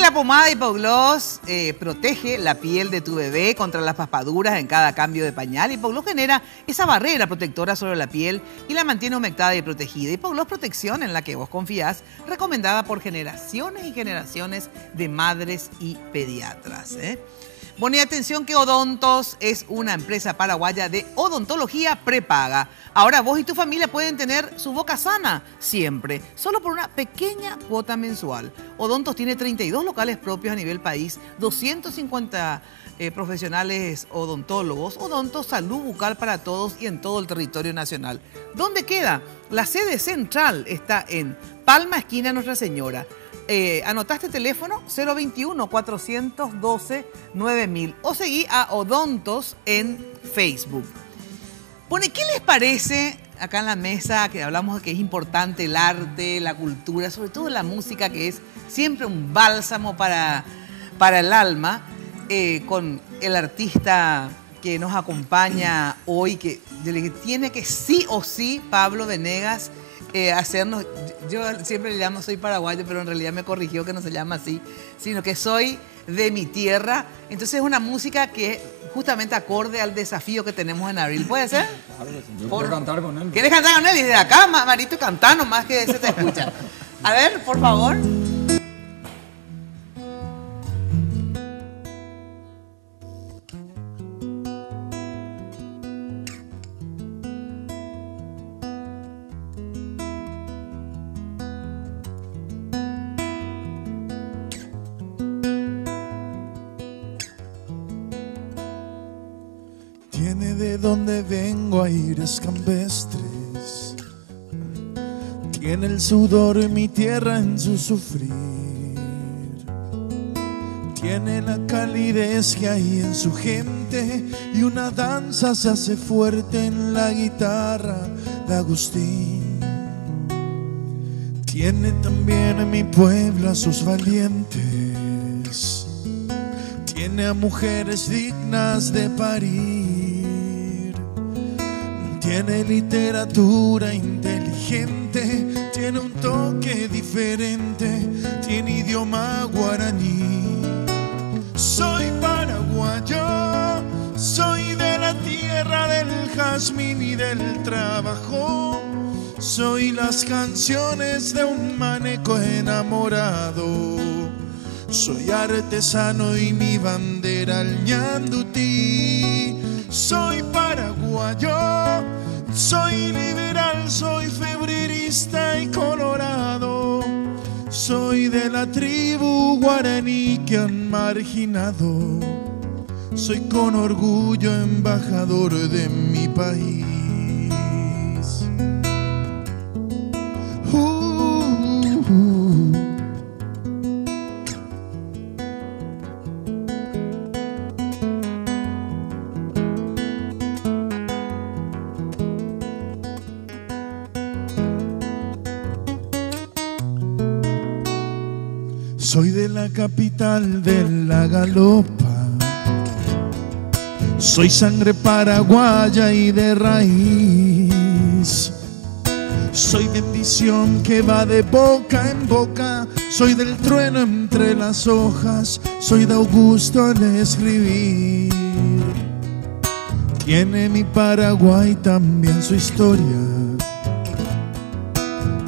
La pomada Hipogloss protege la piel de tu bebé contra las raspaduras en cada cambio de pañal. Hipogloss genera esa barrera protectora sobre la piel y la mantiene humectada y protegida. Hipogloss Protección, en la que vos confías, recomendada por generaciones y generaciones de madres y pediatras. Bueno, y atención que Odontos es una empresa paraguaya de odontología prepaga. Ahora vos y tu familia pueden tener su boca sana siempre, solo por una pequeña cuota mensual. Odontos tiene 32 locales propios a nivel país, 250 profesionales odontólogos. Odontos, salud bucal para todos y en todo el territorio nacional. ¿Dónde queda? La sede central está en Palma, esquina Nuestra Señora. ¿Anotaste el teléfono? 021-412-9000 o seguí a Odontos en Facebook. Bueno, ¿y qué les parece acá en la mesa que hablamos de que es importante el arte, la cultura, sobre todo la música, que es siempre un bálsamo para el alma, con el artista que nos acompaña hoy, que tiene que sí o sí, Pablo Venegas, hacernos, yo siempre le llamo soy paraguayo, pero en realidad me corrigió que no se llama así, sino que soy de mi tierra. Entonces es una música que justamente acorde al desafío que tenemos en abril. ¿Puede ser? Claro, yo quiero cantar con él. ¿Quieres cantar con él? Y desde acá, Marito, cantá nomás que se te escucha. A ver, por favor. Tiene de donde vengo aires campestres, tiene el sudor de mi tierra en su sufrir, tiene la calidez que hay en su gente y una danza se hace fuerte en la guitarra de Agustín. Tiene también en mi pueblo a sus valientes, tiene a mujeres dignas de parir. Tiene literatura inteligente, tiene un toque diferente, tiene idioma guaraní. Soy paraguayo, soy de la tierra del jazmín y del trabajo. Soy las canciones de un maneco enamorado. Soy artesano y mi bandera el ñandutí. Soy paraguayo, soy liberal, soy febrerista y colorado. Soy de la tribu guaraní que han marginado. Soy con orgullo embajador de mi país. Soy de la capital de la galopa, Soy sangre paraguaya y de raíz. Soy bendición que va de boca en boca. Soy del trueno entre las hojas. Soy de Augusto al escribir. Tiene mi Paraguay también su historia.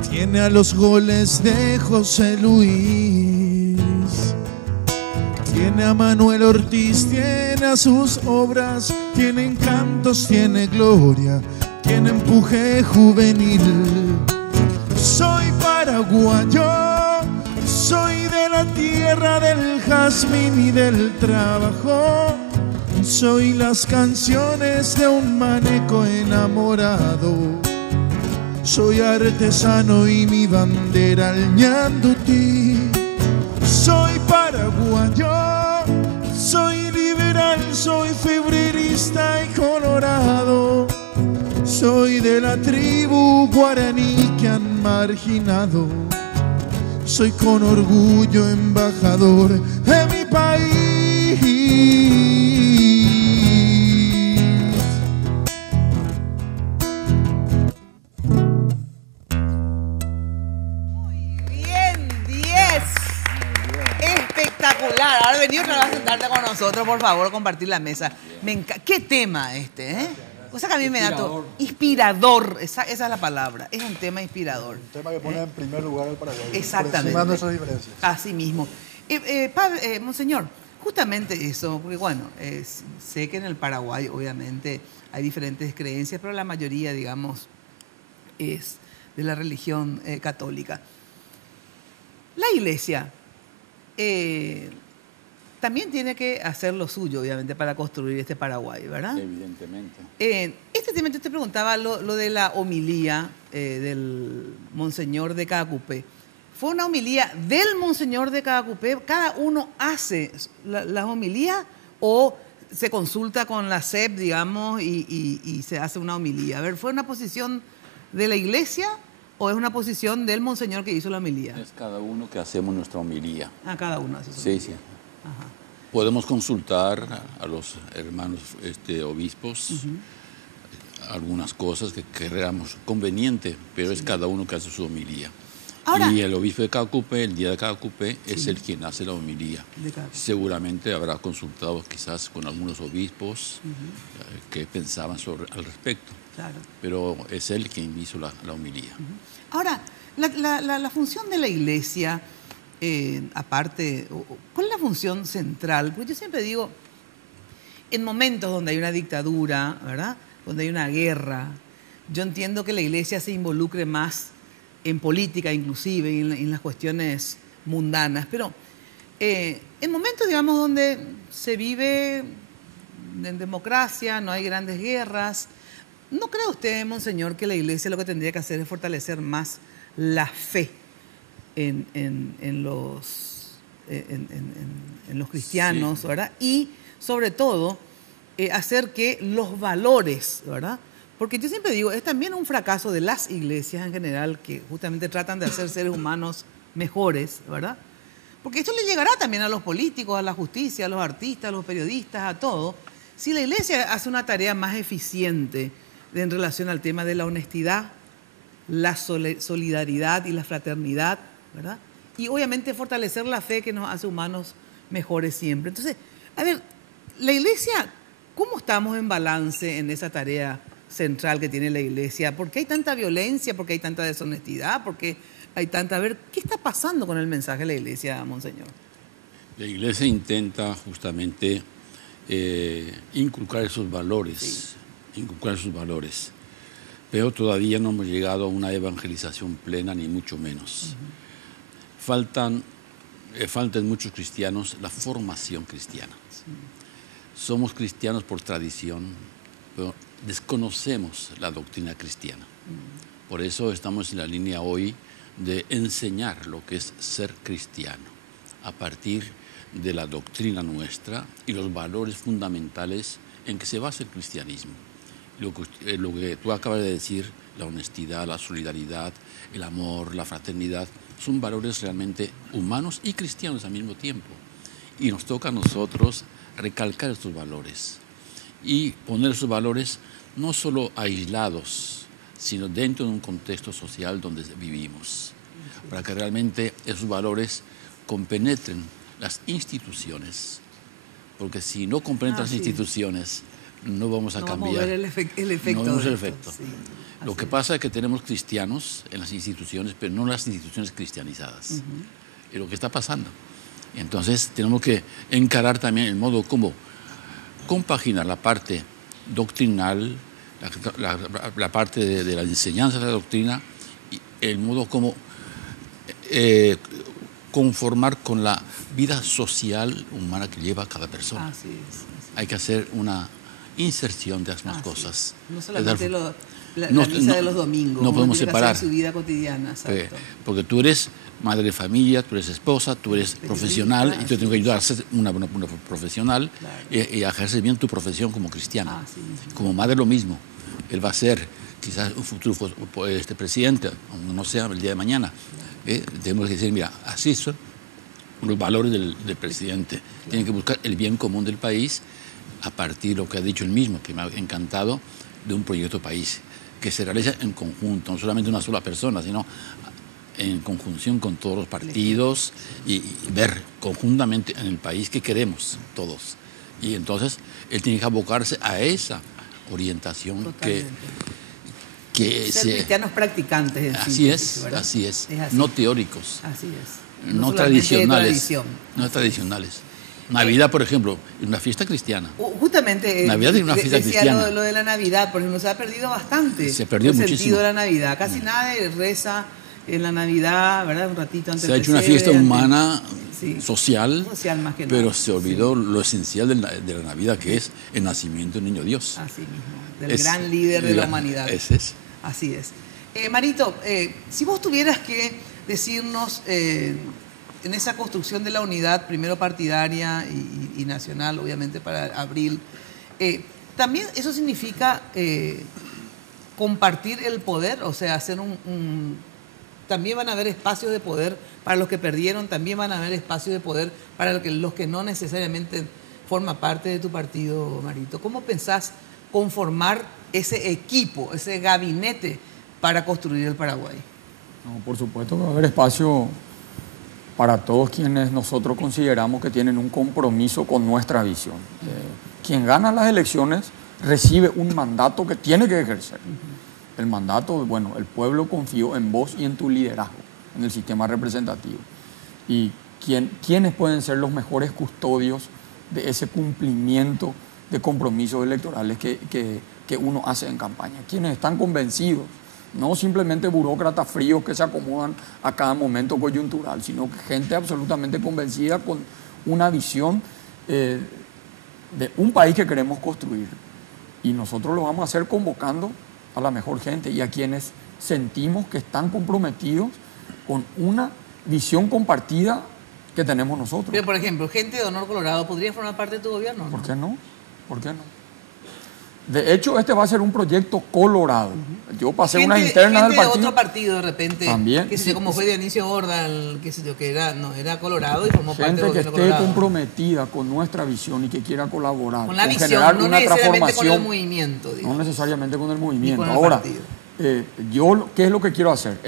Tiene a los goles de José Luis. Tiene a Manuel Ortiz, tiene a sus obras. Tiene encantos, tiene gloria. Tiene empuje juvenil. Soy paraguayo, soy de la tierra del jazmín y del trabajo. Soy las canciones de un maneco enamorado. Soy artesano y mi bandera el ñandutí. Soy paraguayo, soy liberal, soy febrilista y colorado. Soy de la tribu guaraní que han marginado. Soy con orgullo embajador de mi país. Muy bien, 10. Espectacular. Ahora vení otra vez a sentarte con nosotros, por favor, a compartir la mesa. ¿Qué tema este, eh? Cosa que a mí me da todo. Inspirador, esa es la palabra. Es un tema inspirador. Un tema que pone en primer lugar al Paraguay. Exactamente. Por encima de nuestras diferencias. Así mismo. Padre, monseñor, justamente eso, porque bueno, sé que en el Paraguay obviamente hay diferentes creencias, pero la mayoría, digamos, es de la religión católica. La Iglesia también tiene que hacer lo suyo, obviamente, para construir este Paraguay, ¿verdad? Evidentemente. Este tema, yo te preguntaba lo de la homilía del Monseñor de Caacupé. ¿Fue una homilía del Monseñor de Caacupé? ¿Cada uno hace la homilía o se consulta con la SEP, digamos, y se hace una homilía? A ver, ¿fue una posición de la Iglesia o es una posición del Monseñor que hizo la homilía? Es cada uno que hacemos nuestra homilía. Ah, cada uno hace su Sí, sí. Ajá. Podemos consultar a los hermanos obispos algunas cosas que creamos conveniente, pero es cada uno que hace su homilía. Ahora, y el obispo de Caacupé, el día de Caacupé, es el quien hace la homilía. Seguramente habrá consultado quizás con algunos obispos que pensaban al respecto. Claro. Pero es él quien hizo la homilía. Ahora, la función de la Iglesia, aparte, ¿cuál es la función central? Porque yo siempre digo, en momentos donde hay una dictadura, ¿verdad?, donde hay una guerra, yo entiendo que la Iglesia se involucre más en política, inclusive, y en las cuestiones mundanas, pero en momentos, digamos, donde se vive en democracia, no hay grandes guerras, ¿no cree usted, monseñor, que la Iglesia lo que tendría que hacer es fortalecer más la fe en los cristianos, ¿verdad? Y, sobre todo, hacer que los valores, ¿verdad? Porque yo siempre digo, es también un fracaso de las iglesias en general que justamente tratan de hacer seres humanos mejores, ¿verdad? Porque esto le llegará también a los políticos, a la justicia, a los artistas, a los periodistas, a todo. Si la Iglesia hace una tarea más eficiente en relación al tema de la honestidad, la solidaridad y la fraternidad, ¿verdad? Y obviamente fortalecer la fe que nos hace humanos mejores siempre. Entonces, a ver, la Iglesia, ¿cómo estamos en balance en esa tarea central que tiene la Iglesia? ¿Por qué hay tanta violencia? ¿Por qué hay tanta deshonestidad? ¿Por qué hay tanta... A ver, ¿qué está pasando con el mensaje de la Iglesia, monseñor? La Iglesia intenta justamente inculcar esos valores, pero todavía no hemos llegado a una evangelización plena, ni mucho menos. Faltan en muchos cristianos la formación cristiana. Somos cristianos por tradición, pero desconocemos la doctrina cristiana. Por eso estamos en la línea hoy de enseñar lo que es ser cristiano, a partir de la doctrina nuestra y los valores fundamentales en que se basa el cristianismo. Lo que tú acabas de decir, la honestidad, la solidaridad, el amor, la fraternidad, son valores realmente humanos y cristianos al mismo tiempo. Y nos toca a nosotros recalcar estos valores y poner esos valores no solo aislados, sino dentro de un contexto social donde vivimos, para que realmente esos valores compenetren las instituciones, porque si no compenetran las instituciones, no vamos a cambiar. Vamos a ver el efecto. No vemos el efecto. Sí, lo que pasa es que tenemos cristianos en las instituciones, pero no las instituciones cristianizadas. Es lo que está pasando. Entonces tenemos que encarar también el modo como compaginar la parte doctrinal, la parte de la enseñanza de la doctrina, y el modo como conformar con la vida social humana que lleva cada persona. Así es. Hay que hacer una inserción de las más cosas. No solamente la misa de los domingos. No podemos separar. Su vida cotidiana, exacto. Porque tú eres madre de familia, tú eres esposa, tú eres profesional, y tú tienes que ayudar a ser una profesional, y a ejercer bien tu profesión como cristiana. Como madre lo mismo. Él va a ser quizás un futuro presidente, aunque no sea el día de mañana. Tenemos que decir, mira, así son los valores del presidente. Tienen que buscar el bien común del país a partir de lo que ha dicho él mismo, que me ha encantado, de un proyecto país que se realiza en conjunto, no solamente una sola persona, sino en conjunción con todos los partidos y ver conjuntamente en el país que queremos todos. Y entonces él tiene que abocarse a esa orientación que ser cristianos practicantes. Así es, así es. No teóricos. Así es. No tradicionales. No tradicionales. Navidad, por ejemplo, es una fiesta cristiana. Justamente, Navidad es una fiesta cristiana. Lo de la Navidad, por ejemplo, se ha perdido bastante. Se perdió muchísimo. El sentido de la Navidad. Casi nadie reza en la Navidad, ¿verdad? Un ratito antes. Se ha hecho una fiesta humana, social, más que pero se olvidó lo esencial de la Navidad, que es el nacimiento del niño Dios. Así mismo, del gran líder de la humanidad. Ese es. Así es. Marito, si vos tuvieras que decirnos, en esa construcción de la unidad, primero partidaria y nacional, obviamente para abril, también eso significa compartir el poder, o sea, hacer también van a haber espacios de poder para los que perdieron, también van a haber espacios de poder para los que no necesariamente forman parte de tu partido, Marito. ¿Cómo pensás conformar ese equipo, ese gabinete para construir el Paraguay? No, por supuesto que va a haber espacio para todos quienes nosotros consideramos que tienen un compromiso con nuestra visión. Quien gana las elecciones recibe un mandato que tiene que ejercer. El mandato, bueno, el pueblo confió en vos y en tu liderazgo, en el sistema representativo. Y ¿quiénes pueden ser los mejores custodios de ese cumplimiento de compromisos electorales que uno hace en campaña? Quienes están convencidos, no simplemente burócratas fríos que se acomodan a cada momento coyuntural, sino gente absolutamente convencida con una visión de un país que queremos construir. Y nosotros lo vamos a hacer convocando a la mejor gente y a quienes sentimos que están comprometidos con una visión compartida que tenemos nosotros. Pero, por ejemplo, gente de Honor Colorado, ¿podría formar parte de tu gobierno? ¿Por qué no? ¿Por qué no? De hecho, este va a ser un proyecto colorado. Yo pasé unas internas del partido. De otro partido, de repente. También. Que sé yo, como fue Dionisio Horda, que era colorado y formó parte del gobierno colorado. Gente que esté comprometida con nuestra visión y que quiera colaborar. Con la visión, no necesariamente con el movimiento. No necesariamente con el movimiento. Ahora, yo, ¿qué es lo que quiero hacer?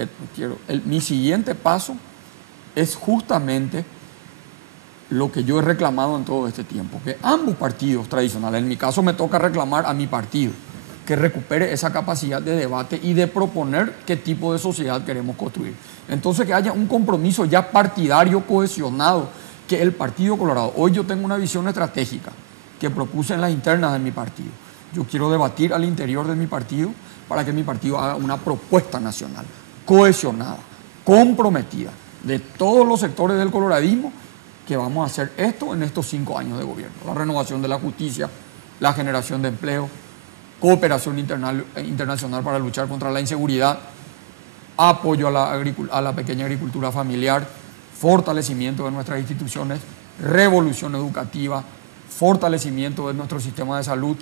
Mi siguiente paso es justamente lo que yo he reclamado en todo este tiempo, que ambos partidos tradicionales, en mi caso me toca reclamar a mi partido, que recupere esa capacidad de debate y de proponer qué tipo de sociedad queremos construir. Entonces, que haya un compromiso ya partidario cohesionado, que el Partido Colorado, hoy yo tengo una visión estratégica que propuse en las internas de mi partido. Yo quiero debatir al interior de mi partido para que mi partido haga una propuesta nacional, cohesionada, comprometida, de todos los sectores del coloradismo, que vamos a hacer esto en estos 5 años de gobierno. La renovación de la justicia, la generación de empleo, cooperación internacional para luchar contra la inseguridad, apoyo a la pequeña agricultura familiar, fortalecimiento de nuestras instituciones, revolución educativa, fortalecimiento de nuestro sistema de salud.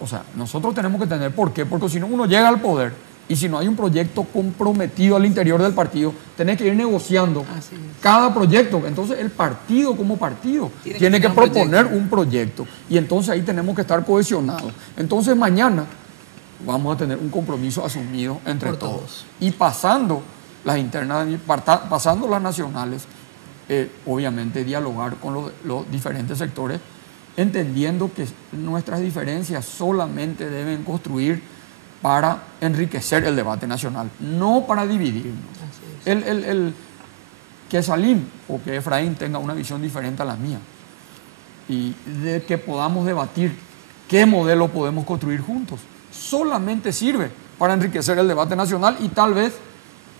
O sea, nosotros tenemos que tener, ¿por qué? Porque si no, uno llega al poder Y si no hay un proyecto comprometido al interior del partido, tenés que ir negociando cada proyecto. Entonces el partido como partido tiene que proponer un proyecto. Y entonces ahí tenemos que estar cohesionados. Entonces mañana vamos a tener un compromiso asumido entre todos. Y pasando las internas, pasando las nacionales, obviamente dialogar con los diferentes sectores, entendiendo que nuestras diferencias solamente deben construir para enriquecer el debate nacional, no para dividirnos. Que Salim o que Efraín tenga una visión diferente a la mía y de que podamos debatir qué modelo podemos construir juntos, solamente sirve para enriquecer el debate nacional y tal vez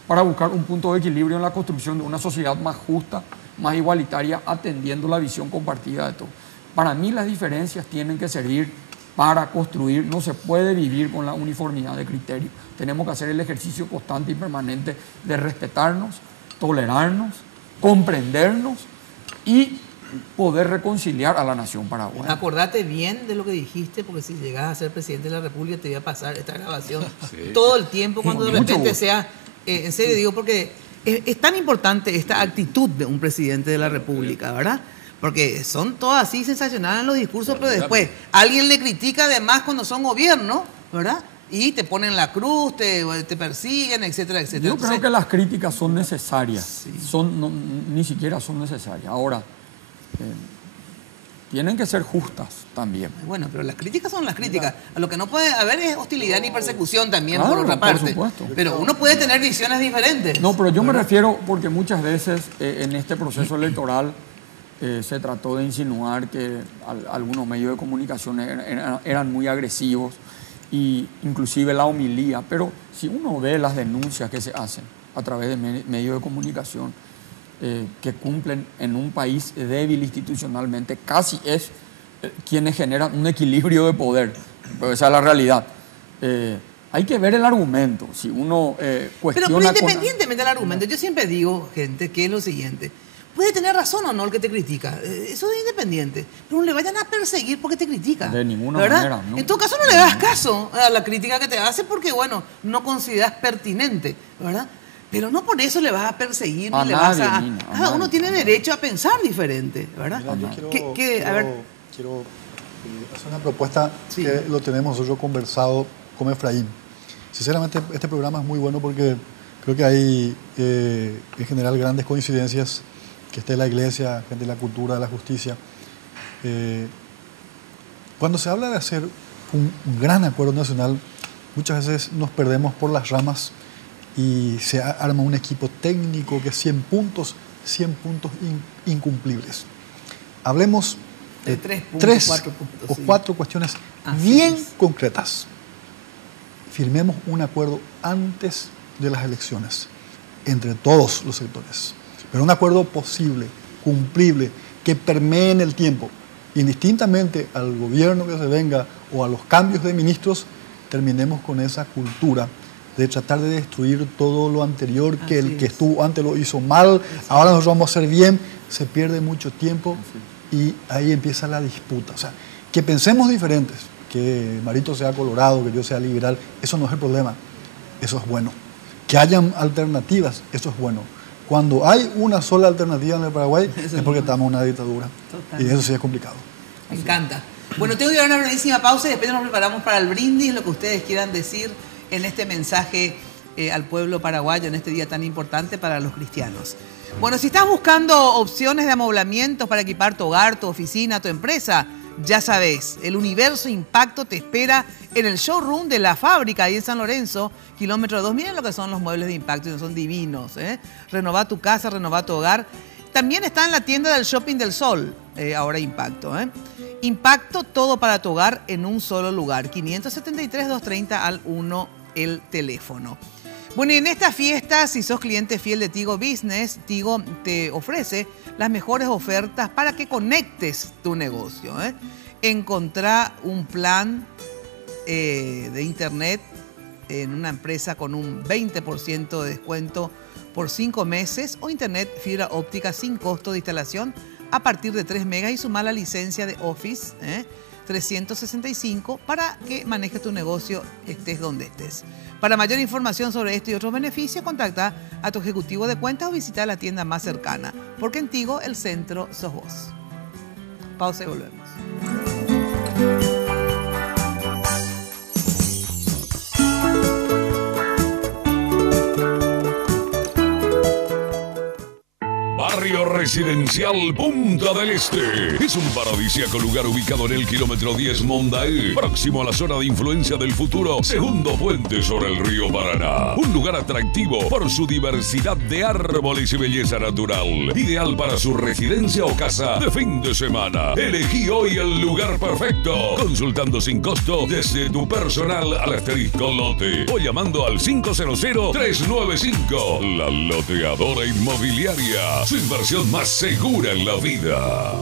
para buscar un punto de equilibrio en la construcción de una sociedad más justa, más igualitaria, atendiendo la visión compartida de todos. Para mí las diferencias tienen que servir para construir, no se puede vivir con la uniformidad de criterio. Tenemos que hacer el ejercicio constante y permanente de respetarnos, tolerarnos, comprendernos y poder reconciliar a la nación paraguaya. Acordate bien de lo que dijiste, porque si llegas a ser presidente de la República te voy a pasar esta grabación todo el tiempo cuando de repente sea... en serio digo, porque es tan importante esta actitud de un presidente de la República, ¿verdad? Porque son todas así sensacionales en los discursos, pero después alguien le critica además cuando son gobierno, ¿verdad? Y te ponen la cruz, te persiguen, etcétera, etcétera. Yo creo que las críticas son necesarias, ni siquiera son necesarias. Ahora, tienen que ser justas también. Bueno, pero las críticas son las críticas. A lo que no puede haber es hostilidad ni persecución también, por otra parte. Por supuesto. Pero uno puede tener visiones diferentes. No, pero yo me refiero porque muchas veces en este proceso electoral se trató de insinuar que algunos medios de comunicación eran muy agresivos e inclusive la homilía. Pero si uno ve las denuncias que se hacen a través de medios de comunicación que cumplen en un país débil institucionalmente, casi es quienes generan un equilibrio de poder. Pero esa es la realidad. Hay que ver el argumento. Si uno cuestiona... Pero independientemente del argumento, yo siempre digo, gente, que es lo siguiente. Puede tener razón o no el que te critica. Eso es independiente. Pero no le vayan a perseguir porque te critica. De ninguna manera. ¿No? En todo caso, no le das caso a la crítica que te hace porque, bueno, no consideras pertinente, ¿verdad? Pero no por eso le vas a perseguir, ni le vas a... Cada uno tiene derecho a pensar diferente, ¿verdad? Mira, yo quiero hacer una propuesta que lo tenemos nosotros conversado con Efraín. Sinceramente, este programa es muy bueno porque creo que hay en general grandes coincidencias, que esté la iglesia, gente de la cultura, de la justicia. Cuando se habla de hacer un gran acuerdo nacional, muchas veces nos perdemos por las ramas y se arma un equipo técnico que es 100 puntos incumplibles. Hablemos de 3 o 4 cuestiones bien concretas. Firmemos un acuerdo antes de las elecciones, entre todos los sectores. Pero un acuerdo posible, cumplible, que permee en el tiempo. Indistintamente al gobierno que se venga o a los cambios de ministros, terminemos con esa cultura de tratar de destruir todo lo anterior, que el que estuvo antes lo hizo mal, ahora nosotros vamos a hacer bien, se pierde mucho tiempo y ahí empieza la disputa. O sea, que pensemos diferentes, que Marito sea colorado, que yo sea liberal, eso no es el problema, eso es bueno. Que hayan alternativas, eso es bueno. Cuando hay una sola alternativa en el Paraguay es porque estamos en una dictadura. Totalmente. Y eso sí es complicado. Me encanta. Bueno, tengo que dar una brevísima pausa y después nos preparamos para el brindis, lo que ustedes quieran decir en este mensaje al pueblo paraguayo en este día tan importante para los cristianos. Bueno, si estás buscando opciones de amoblamientos para equipar tu hogar, tu oficina, tu empresa, ya sabes, el Universo Impacto te espera en el showroom de La Fábrica, ahí en San Lorenzo, kilómetro 2. Miren lo que son los muebles de Impacto, son divinos. Renová tu casa, renová tu hogar. También está en la tienda del Shopping del Sol, ahora Impacto. Impacto, todo para tu hogar en un solo lugar. 573-230-1 el teléfono. Bueno, y en esta fiesta, si sos cliente fiel de Tigo Business, Tigo te ofrece las mejores ofertas para que conectes tu negocio. Encontrá un plan de internet en una empresa con un 20% de descuento por 5 meses o internet fibra óptica sin costo de instalación a partir de 3 megas y sumá la licencia de Office 365 para que manejes tu negocio estés donde estés. Para mayor información sobre esto y otros beneficios, contacta a tu ejecutivo de cuentas o visita la tienda más cercana, porque en Tigo el centro sos vos. Pausa y volvemos. Barrio Residencial Punta del Este. Es un paradisíaco lugar ubicado en el kilómetro 10 Mondaé, próximo a la zona de influencia del futuro segundo puente sobre el río Paraná. Un lugar atractivo por su diversidad de árboles y belleza natural. Ideal para su residencia o casa de fin de semana. Elegí hoy el lugar perfecto, consultando sin costo desde tu personal al asterisco lote o llamando al 500-395. La Loteadora Inmobiliaria. Su inversión más segura en la vida.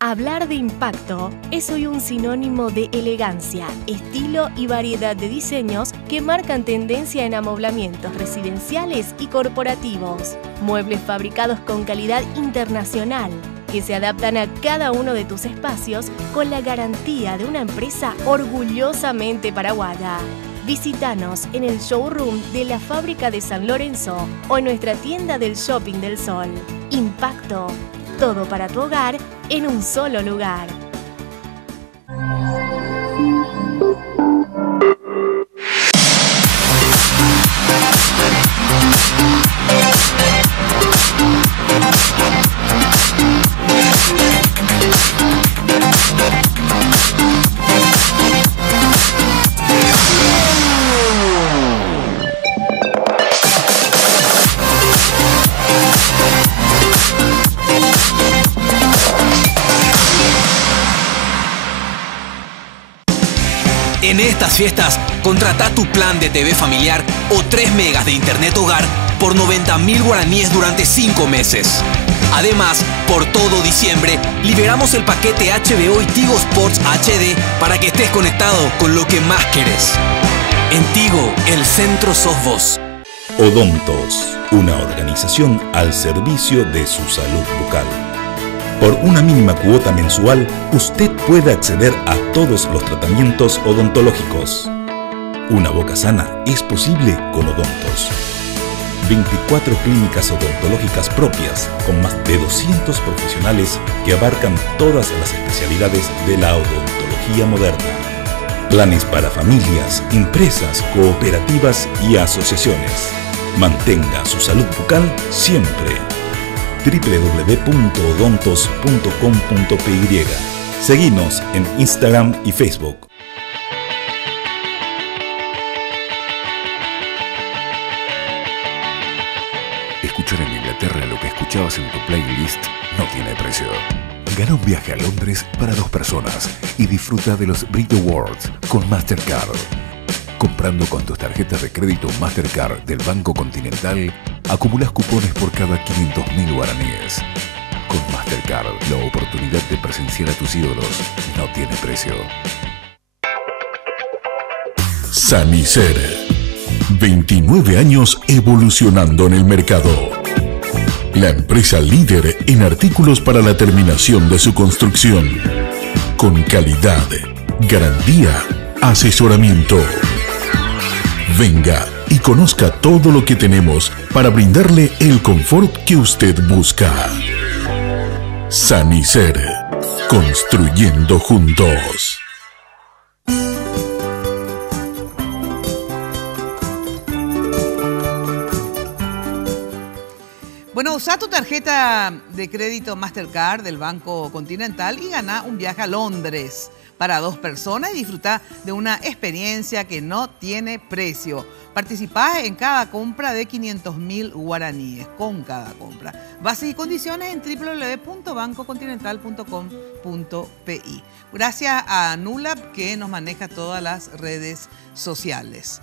Hablar de impacto es hoy un sinónimo de elegancia, estilo y variedad de diseños que marcan tendencia en amoblamientos residenciales y corporativos. Muebles fabricados con calidad internacional que se adaptan a cada uno de tus espacios con la garantía de una empresa orgullosamente paraguaya. Visítanos en el showroom de la Fábrica de San Lorenzo o en nuestra tienda del Shopping del Sol. Impacto. Todo para tu hogar en un solo lugar. En estas fiestas, contrata tu plan de TV familiar o 3 megas de internet hogar por 90.000 guaraníes durante 5 meses. Además, por todo diciembre, liberamos el paquete HBO y Tigo Sports HD para que estés conectado con lo que más querés. En Tigo, el centro sos vos. Odontos, una organización al servicio de su salud bucal. Por una mínima cuota mensual, usted puede acceder a todos los tratamientos odontológicos. Una boca sana es posible con Odontos. 24 clínicas odontológicas propias con más de 200 profesionales que abarcan todas las especialidades de la odontología moderna. Planes para familias, empresas, cooperativas y asociaciones. Mantenga su salud bucal siempre. www.odontos.com.py. Seguinos en Instagram y Facebook. Escuchar en Inglaterra lo que escuchabas en tu playlist no tiene precio. Gana un viaje a Londres para 2 personas y disfruta de los Brit Awards con Mastercard. Comprando con tus tarjetas de crédito Mastercard del Banco Continental, acumulas cupones por cada 500.000 guaraníes. Con Mastercard, la oportunidad de presenciar a tus ídolos no tiene precio. Sanicer. 29 años evolucionando en el mercado. La empresa líder en artículos para la terminación de su construcción. Con calidad, garantía, asesoramiento. Venga y conozca todo lo que tenemos para brindarle el confort que usted busca. Sanicer. Construyendo juntos. Bueno, usa tu tarjeta de crédito Mastercard del Banco Continental y gana un viaje a Londres para 2 personas y disfruta de una experiencia que no tiene precio. Participá en cada compra de 500.000 guaraníes, con cada compra. Bases y condiciones en www.bancocontinental.com.pi. Gracias a Nulab, que nos maneja todas las redes sociales.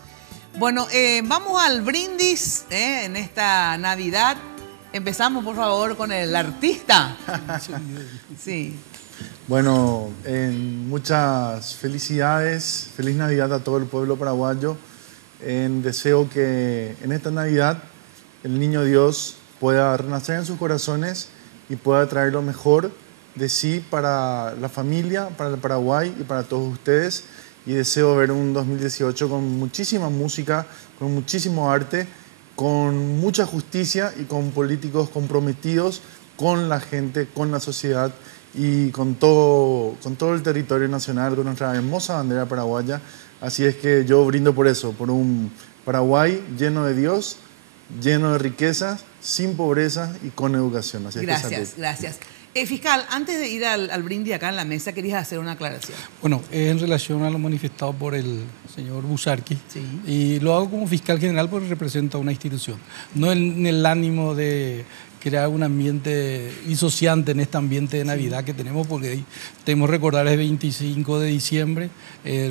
Bueno, vamos al brindis en esta Navidad. Empezamos, por favor, con el artista. Sí. Bueno, muchas felicidades, feliz Navidad a todo el pueblo paraguayo. Deseo que en esta Navidad el niño Dios pueda renacer en sus corazones y pueda traer lo mejor de sí para la familia, para el Paraguay y para todos ustedes. Y deseo ver un 2018 con muchísima música, con muchísimo arte, con mucha justicia y con políticos comprometidos con la gente, con la sociedad y con todo el territorio nacional, con nuestra hermosa bandera paraguaya. Así es que yo brindo por eso, por un Paraguay lleno de Dios, lleno de riquezas, sin pobreza y con educación. Así Gracias, es que gracias. Fiscal, antes de ir al brindis acá en la mesa, querías hacer una aclaración. Bueno, en relación a lo manifestado por el señor Busarqui, Sí. y lo hago como fiscal general porque representa una institución, no en el ánimo de crear un ambiente disociante en este ambiente de Navidad que tenemos, porque tenemos que recordar el 25 de diciembre,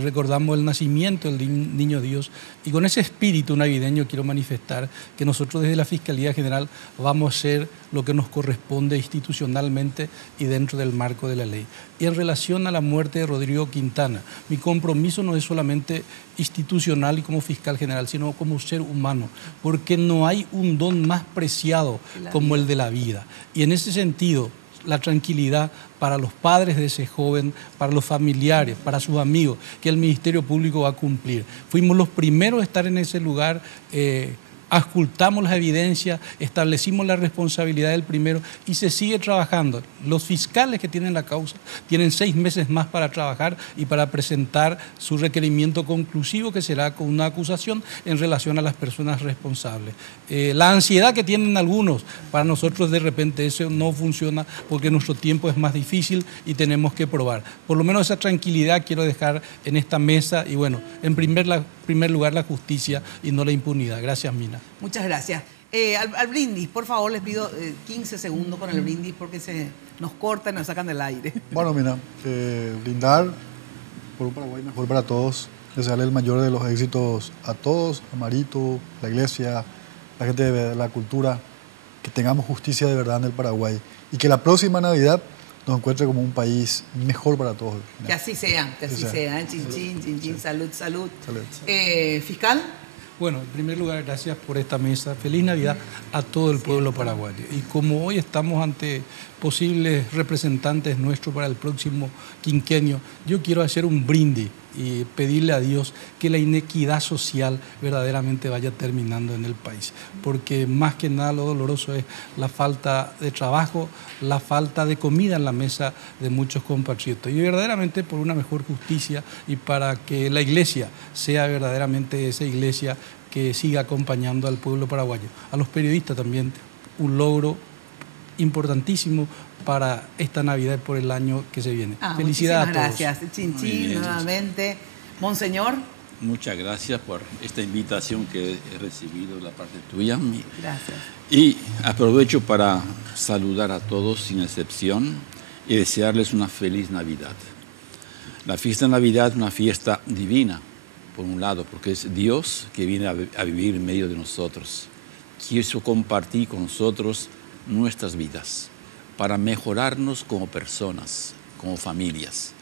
recordamos el nacimiento del Niño Dios, y con ese espíritu navideño quiero manifestar que nosotros desde la Fiscalía General vamos a hacer lo que nos corresponde institucionalmente y dentro del marco de la ley. Y en relación a la muerte de Rodrigo Quintana, mi compromiso no es solamente institucional y como fiscal general, sino como ser humano, porque no hay un don más preciado como el de la vida. Y en ese sentido, la tranquilidad para los padres de ese joven, para los familiares, para sus amigos, que el Ministerio Público va a cumplir. Fuimos los primeros a estar en ese lugar, auscultamos las evidencias, establecimos la responsabilidad del primero y se sigue trabajando. Los fiscales que tienen la causa tienen 6 meses más para trabajar y para presentar su requerimiento conclusivo, que será con una acusación en relación a las personas responsables. La ansiedad que tienen algunos, para nosotros de repente eso no funciona porque nuestro tiempo es más difícil y tenemos que probar. Por lo menos esa tranquilidad quiero dejar en esta mesa y bueno, en primer lugar la justicia y no la impunidad. Gracias, Mina. Muchas gracias. Al brindis, por favor, les pido 15 segundos con el brindis porque se nos cortan y nos sacan del aire. Bueno, mira, brindar por un Paraguay mejor para todos, desearle el mayor de los éxitos a todos, a Marito, la iglesia, la gente de la cultura, que tengamos justicia de verdad en el Paraguay y que la próxima Navidad nos encuentre como un país mejor para todos. Que así sea, que así sea. Chin, chin, chin, chin, salud, salud. Salud. Fiscal. Bueno, en primer lugar, gracias por esta mesa. Feliz Navidad a todo el pueblo paraguayo. Y como hoy estamos ante posibles representantes nuestros para el próximo quinquenio, yo quiero hacer un brindis y pedirle a Dios que la inequidad social verdaderamente vaya terminando en el país. Porque más que nada lo doloroso es la falta de trabajo, la falta de comida en la mesa de muchos compatriotas. Y verdaderamente por una mejor justicia y para que la iglesia sea verdaderamente esa iglesia que siga acompañando al pueblo paraguayo. A los periodistas también un logro importantísimo para esta Navidad y por el año que se viene. Felicidades a todos. Gracias. Chin, chin, nuevamente. Monseñor. Muchas gracias por esta invitación que he recibido de la parte tuya. Gracias. Y aprovecho para saludar a todos sin excepción y desearles una feliz Navidad. La fiesta de Navidad es una fiesta divina, por un lado, porque es Dios que viene a vivir en medio de nosotros. Quiso compartir con nosotros nuestras vidas para mejorarnos como personas, como familias.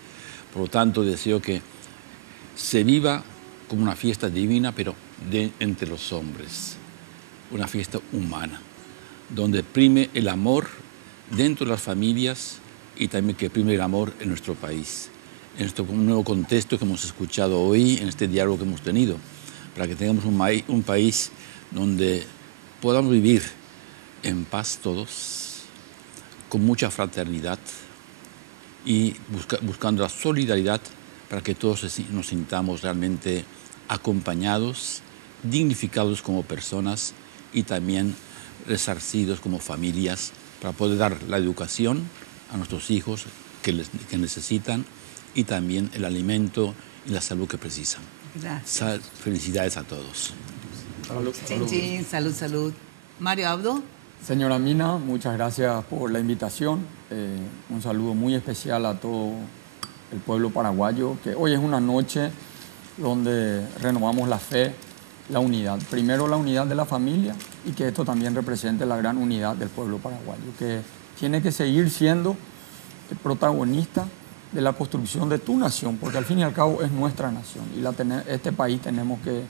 Por lo tanto, deseo que se viva como una fiesta divina, pero entre los hombres, una fiesta humana, donde prime el amor dentro de las familias y también que prime el amor en nuestro país, en este nuevo contexto que hemos escuchado hoy, en este diálogo que hemos tenido, para que tengamos un país donde podamos vivir en paz todos, con mucha fraternidad y buscando la solidaridad para que todos nos sintamos realmente acompañados, dignificados como personas y también resarcidos como familias para poder dar la educación a nuestros hijos que necesitan y también el alimento y la salud que precisan. Gracias. Felicidades a todos. Salud, Chin, chin, salud, salud. Mario Abdo. Señora Mina, muchas gracias por la invitación. Un saludo muy especial a todo el pueblo paraguayo, que hoy es una noche donde renovamos la fe, la unidad. Primero la unidad de la familia y que esto también represente la gran unidad del pueblo paraguayo, que tiene que seguir siendo el protagonista de la construcción de tu nación, porque al fin y al cabo es nuestra nación y este país tenemos que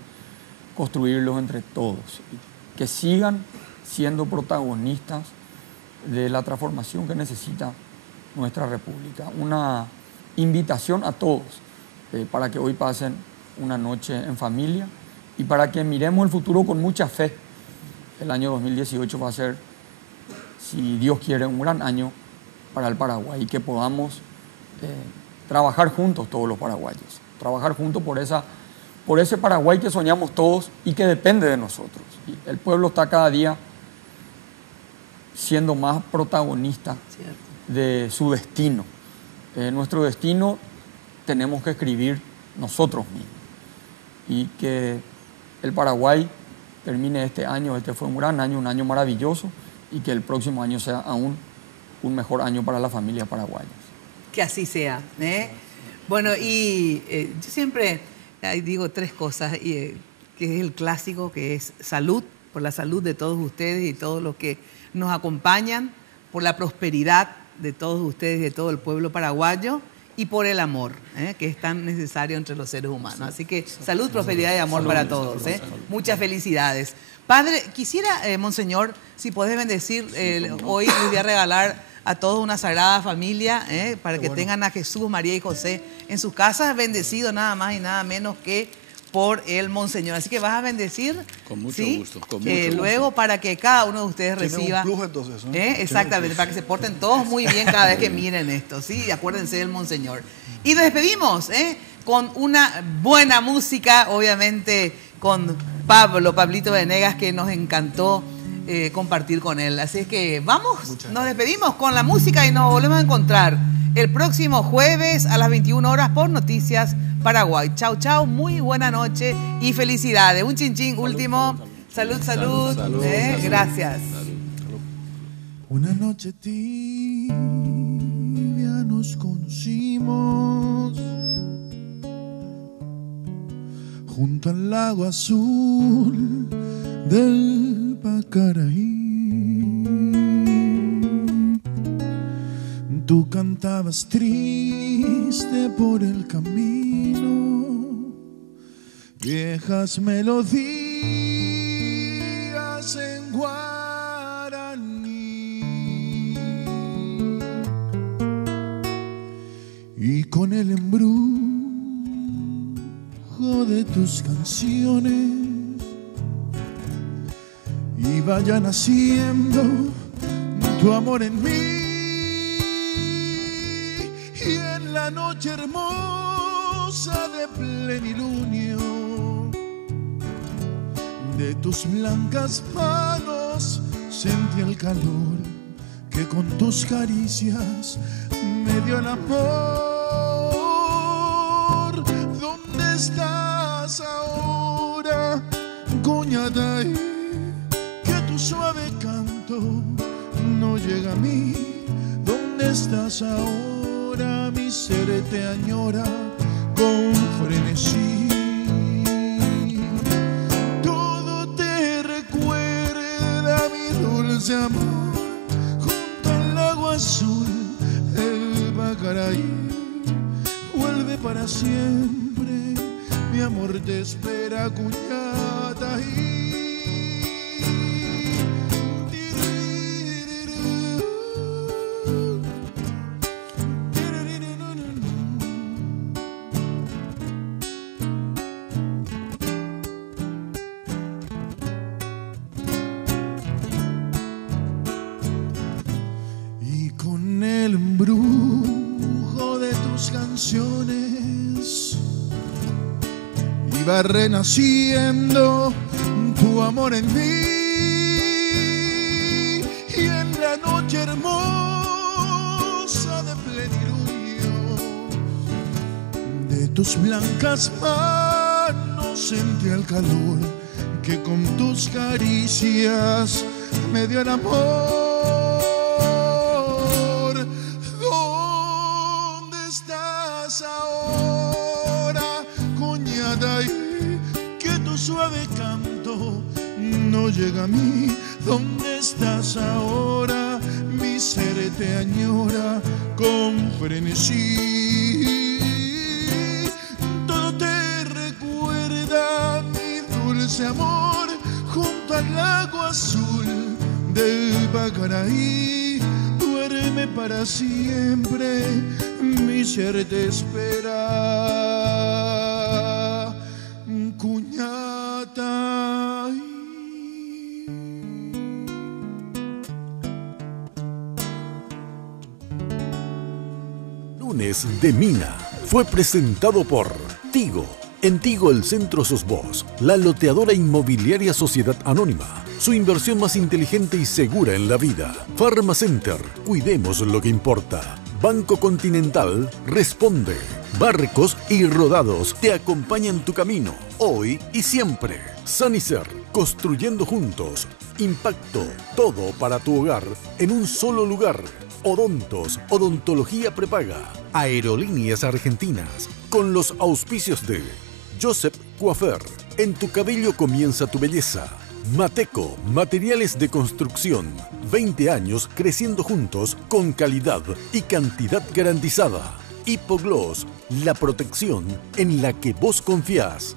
construirlo entre todos, y que sigan siendo protagonistas de la transformación que necesita nuestra República. Una invitación a todos para que hoy pasen una noche en familia y para que miremos el futuro con mucha fe. El año 2018 va a ser, si Dios quiere, un gran año para el Paraguay y que podamos trabajar juntos todos los paraguayos, trabajar juntos por ese Paraguay que soñamos todos y que depende de nosotros. Y el pueblo está cada día siendo más protagonista de su destino. Nuestro destino tenemos que escribir nosotros mismos y que el Paraguay termine este año. Este fue un gran año, un año maravilloso, y que el próximo año sea aún un mejor año para las familias paraguayas. Que así sea. Bueno, y yo siempre digo tres cosas, que es el clásico, que es salud, por la salud de todos ustedes y todos los que nos acompañan, por la prosperidad de todos ustedes y de todo el pueblo paraguayo, y por el amor, que es tan necesario entre los seres humanos. Así que salud, prosperidad y amor para todos. Muchas felicidades. Padre, quisiera, Monseñor, si podés bendecir, hoy les voy a regalar a todos una sagrada familia, para que tengan a Jesús, María y José en sus casas, bendecido nada más y nada menos que por el Monseñor. Así que vas a bendecir. Con mucho gusto. Con mucho luego gusto. Para que cada uno de ustedes reciba. Un plus, entonces, ¿no? Exactamente, para que se porten todos muy bien cada vez que miren esto, ¿sí? Acuérdense del Monseñor. Y nos despedimos con una buena música, obviamente con Pablito Venegas, que nos encantó compartir con él. Así es que vamos, nos despedimos con la música y nos volvemos a encontrar el próximo jueves a las 21 horas por Noticias Paraguay. Chau, chau, muy buena noche y felicidades. Un chinchín último. Salud. Gracias. Una noche tibia nos conocimos junto al lago azul del Pacaraí. Tú cantabas triste por el camino, viejas melodías en guaraní, y con el embrujo de tus canciones iba ya naciendo tu amor en mí. Y en la noche hermosa de plenilunio de tus blancas manos sentí el calor que con tus caricias me dio el amor. ¿Dónde estás ahora, Cuñatay? Que tu suave canto no llega a mí. ¿Dónde estás ahora? Mi ser te añora con frenesí. Todo te recuerda, mi dulce amor, junto al lago azul del Pacaraí. Vuelve para siempre, mi amor te espera, Cuñatay. Iba renaciendo tu amor en mí, y en la noche hermosa de plenilunio de tus blancas manos sentí el calor que con tus caricias me dio el amor. ¿Dónde estás ahora, Cuñatay? Que tu suave canto no llega a mí. ¿Dónde estás ahora? Mi ser te añora con frenesí. Todo te recuerda, mi dulce amor, junto al lago azul del Pacaraí. Duerme duerme para siempre, mi ser te espera, cuñata. Lunes de Mina fue presentado por Tigo. En Tigo el centro sos vos, la loteadora inmobiliaria Sociedad Anónima. Su inversión más inteligente y segura en la vida. Pharmacenter, cuidemos lo que importa. Banco Continental responde. Barcos y Rodados te acompañan tu camino, hoy y siempre. Sanicer, construyendo juntos. Impacto, todo para tu hogar en un solo lugar. Odontos, odontología prepaga. Aerolíneas Argentinas, con los auspicios de Joseph Coiffeur. En tu cabello comienza tu belleza. Mateco, materiales de construcción. 20 años creciendo juntos con calidad y cantidad garantizada. Hipogloss, la protección en la que vos confiás.